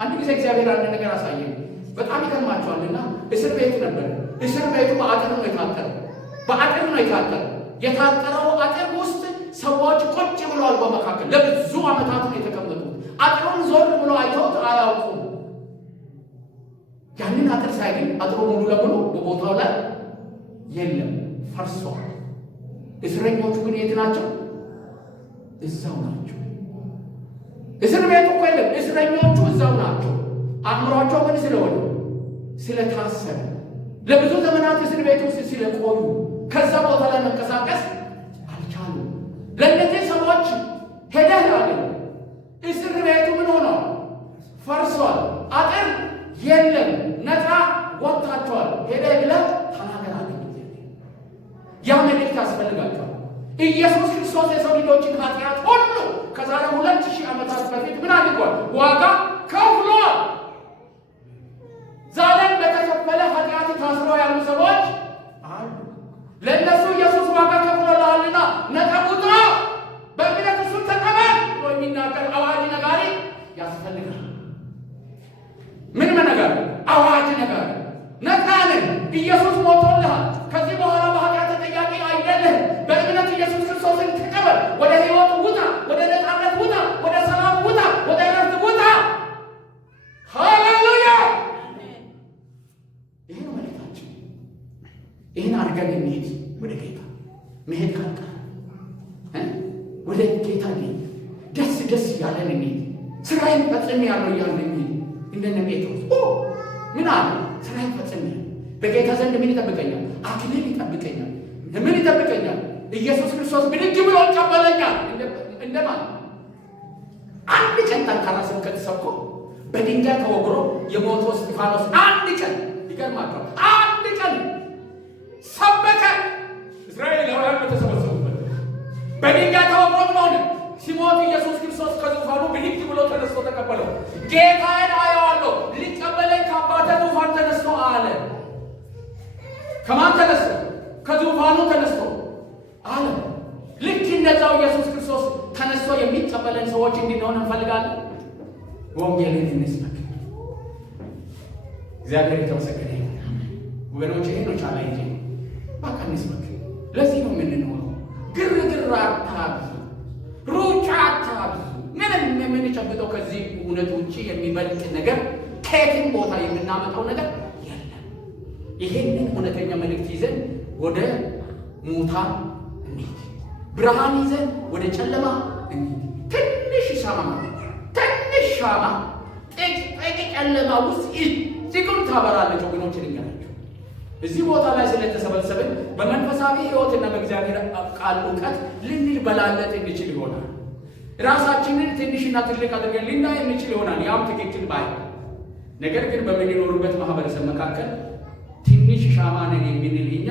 አንድ ጊዜ እግዚአብሔር አንድ ነገር አሳየኝ። በጣም ይገርማቸዋልና እስር ቤት ነበር። እስር ቤቱ በአጥር ነው የታጠረው። የታጠረው አጥር ውስጥ ሰዎች ቁጭ ብለዋል። በመካከል ለብዙ ዓመታት ነው የተቀመጡት። አጥሩን ዞር ብሎ አይተውት አያውቁም። ያንን አጥር ሳይገኝ አጥሩ ሙሉ ለሙሉ በቦታው ላይ የለም፣ ፈርሷል። እስረኞቹ ግን የት ናቸው? እዛው ናቸው። እስር ቤቱ እኮ የለም፣ እስረኞቹ እዛው ናቸው። አእምሯቸው ግን ስለሆነ ስለታሰረ ለብዙ ዘመናት እስር ቤት ውስጥ ስለቆዩ ከዛ ቦታ ላይ መንቀሳቀስ አልቻሉም። ለእነዚህ ሰዎች ሄደህ አለ እስር ቤቱ ምን ሆኗል? ፈርሷል። አጥር የለም፣ ነፃ ወጥታቸዋል። ሄደህ ብለህ ተናገር አለ። ያ መልእክት ያስፈልጋቸዋል። ኢየሱስ ክርስቶስ የሰው ልጆችን ኃጢአት ሁሉ ከዛሬ 2000 ዓመታት በፊት ምን አድርጓል? ዋጋ ከፍሏል። ዛሬም በተከፈለ ኃጢአት ታስሮ ያሉ ሰዎች አሉ። ለእነሱ ኢየሱስ ዋጋ ከፍሎልሃልና ነፃ ውጣ፣ በእምነት እሱን ተቀበል ብሎ የሚናገር አዋጅ ነጋሪ ያስፈልጋል። ምን መነገር? አዋጅ ነጋሪ። ነፃ ነህ፣ ኢየሱስ ሞቶልሃል። ከዚህ በኋላ በኃጢአት ተጠያቂ አይደለህም። በእምነት ኢየሱስ ክርስቶስን ተቀበል። ወደ ሕይወት ውጣ፣ ወደ ነፃነት ውጣ፣ ወደ ሰላም ውጣ፣ ወደ እረፍት ውጣ። ሃሌሉያ! ይሄ ነው መልእክታችን። ይህን አድርገን እንሂድ ወደ ጌታ። መሄድ ካልቀረ ወደ ጌታ እንሂድ። ደስ ደስ እያለን እንሂድ። ስራዬን ፈጽሜያለሁ እያልን እንሂድ። እንደነ ጴጥሮስ ምን አለ? ስራዬን ፈጽሜያለሁ። በጌታ ዘንድ ምን ይጠብቀኛል? አክሊል ይጠብቀኛል። ምን ይጠብቀኛል? ኢየሱስ ክርስቶስ ብድግ ብሎ ይቀበለኛል። እንደማን አንድ ቀን ጠንካራ ስብከት ሰብኮ በድንጋይ ተወግሮ የሞተው እስጢፋኖስ አንድ ቀን ይገርማቸዋል። አንድ ቀን ሰበከ። እስራኤላውያን በተሰበሰቡበት በድንጋይ ተወግሮ ምን ሆነ? ሲሞት ኢየሱስ ክርስቶስ ከዙፋኑ ብድግ ብሎ ተነስቶ ተቀበለው። ጌታዬን አየዋለሁ፣ ሊቀበለኝ ከአባቴ ዙፋን ተነስቶ አለ። ከማን ተነስቶ? ከዙፋኑ ተነስቶ አለ። ልክ እንደዛው ኢየሱስ ክርስቶስ ተነስቶ የሚቀበለን ሰዎች እንድንሆን እንፈልጋለን። ወንጌልን እንስበክ። እግዚአብሔር የተመሰገነ ይሁን። ወገኖች ይሄ ነው ቻሌንጅ። በቃ እንስበክ። ለዚህ ነው የምንኖረው። ግርግር አታብዙ፣ ሩጫ አታብዙ። ምንም የምንጨብጠው ከዚህ እውነት ውጭ የሚበልጥ ነገር ከየትም ቦታ የምናመጣው ነገር የለም። ይሄንን እውነተኛ መልእክት ይዘን ወደ ሙታን እንሂድ። ብርሃን ይዘን ወደ ጨለማ እንሂድ። ትንሽ ሻማ ጥቂት ጨለማ ውስጥ እጅጉን ታበራለች። ወገኖች ልንገራችሁ፣ እዚህ ቦታ ላይ ስለተሰበሰብን በመንፈሳዊ ሕይወትና በእግዚአብሔር ቃል እውቀት ልንበላለጥ እንችል ይሆናል። ራሳችንን ትንሽና ትልቅ አድርገን ልናይ እንችል ይሆናል። ያም ትክክል ባይ፣ ነገር ግን በምንኖርበት ማህበረሰብ መካከል ትንሽ ሻማ ነን የምንል እኛ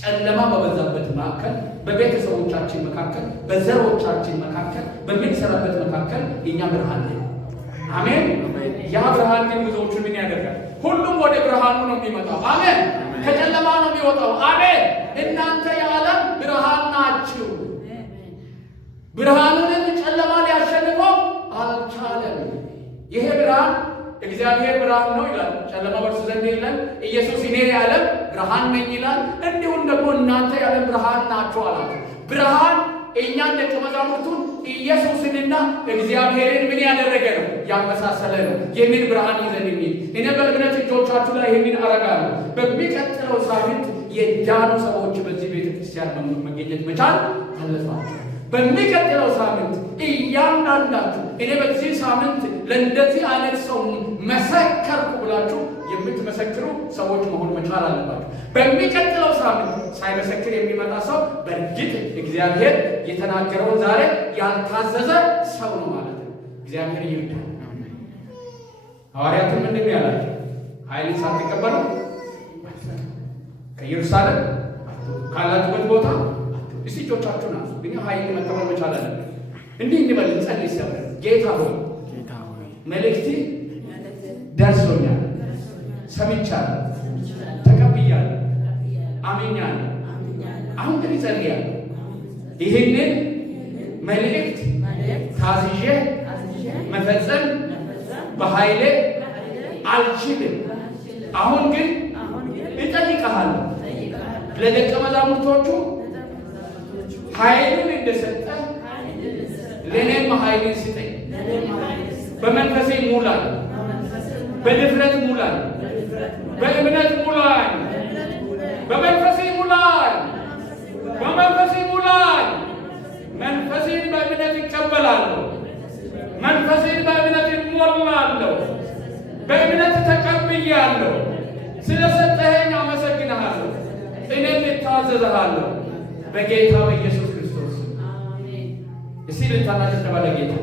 ጨለማ በበዛበት መካከል፣ በቤተሰቦቻችን መካከል፣ በዘሮቻችን መካከል፣ በምንሰራበት መካከል እኛ ብርሃን ነን። አሜን። ያ ብርሃን ግን ብዙዎቹን ምን ያደርጋል? ሁሉም ወደ ብርሃኑ ነው የሚመጣው። አሜን። ከጨለማ ነው የሚወጣው። አሜን። እናንተ የዓለም ብርሃን ናችሁ። ብርሃኑንም ጨለማ ሊያሸንፈው አልቻለም። ይሄ ብርሃን እግዚአብሔር ብርሃን ነው ይላል። ጨለማ በእርሱ ዘንድ የለም። ኢየሱስ እኔ የዓለም ብርሃን ነኝ ይላል። እንዲሁም ደግሞ እናንተ የዓለም ብርሃን ናችሁ አላቸው። ብርሃን እኛን ደቀ መዛሙርቱን ኢየሱስንና እግዚአብሔርን ምን ያደረገ ነው? ያመሳሰለ ነው። ይህንን ብርሃን ይዘን እንሂድ። እኔ በእምነት እጆቻችሁ ላይ ይህንን አረጋለሁ። በሚቀጥለው ሳምንት የዳኑ ሰዎች በዚህ ቤተ ክርስቲያን መገኘት መቻል አለባቸው። በሚቀጥለው ሳምንት እያንዳንዳችሁ እኔ በዚህ ሳምንት ለእንደዚህ አይነት ሰው መሰከርኩ ብላችሁ የምትመሰክሩ ሰዎች መሆን መቻል አለባችሁ። በሚቀጥለው ሳምንት ሳይመሰክር የሚመጣ ሰው በእርግጥ እግዚአብሔር የተናገረውን ዛሬ ያልታዘዘ ሰው ነው ማለት ነው። እግዚአብሔር ይርዳል። ሐዋርያትን ምንድን ነው ያላቸው? ኃይልን ሳትቀበሉ ከኢየሩሳሌም ካላችሁበት ቦታ እስቲ እጆቻችሁን አንሱ። ግን ኃይል መቀበል መቻል አለብን። እንዲህ እንበል፣ እንጸልይ። ሲያበረ ጌታ ሆይ መልእክት ደርሶኛል፣ ሰምቻለሁ፣ ተቀብያለሁ፣ አምኛለሁ። አሁን ግን እጸልያለሁ ይህንን መልእክት ታዝዤ መፈጸም በኃይሌ አልችልም። አሁን ግን እጠይቅሃለሁ ለደቀ መዛሙርቶቹ ኃይልን እንደሰጠ ለእኔም ኃይልን ስጠኝ። በመንፈሴ ሙላኝ፣ በድፍረት ሙላኝ፣ በእምነት ሙላኝ፣ በመንፈሴ ሙላኝ፣ በመንፈሴ ሙላኝ። መንፈሴን በእምነት ይቀበላለሁ። መንፈሴን በእምነት ይሞላለሁ። በእምነት ተቀብያለሁ። ስለሰጠኸኝ አመሰግንሃለሁ። እኔም እታዘዝሃለሁ በጌታ በኢየሱስ ክርስቶስ። እስቲ ልታናችሁ ተባለ ጌታ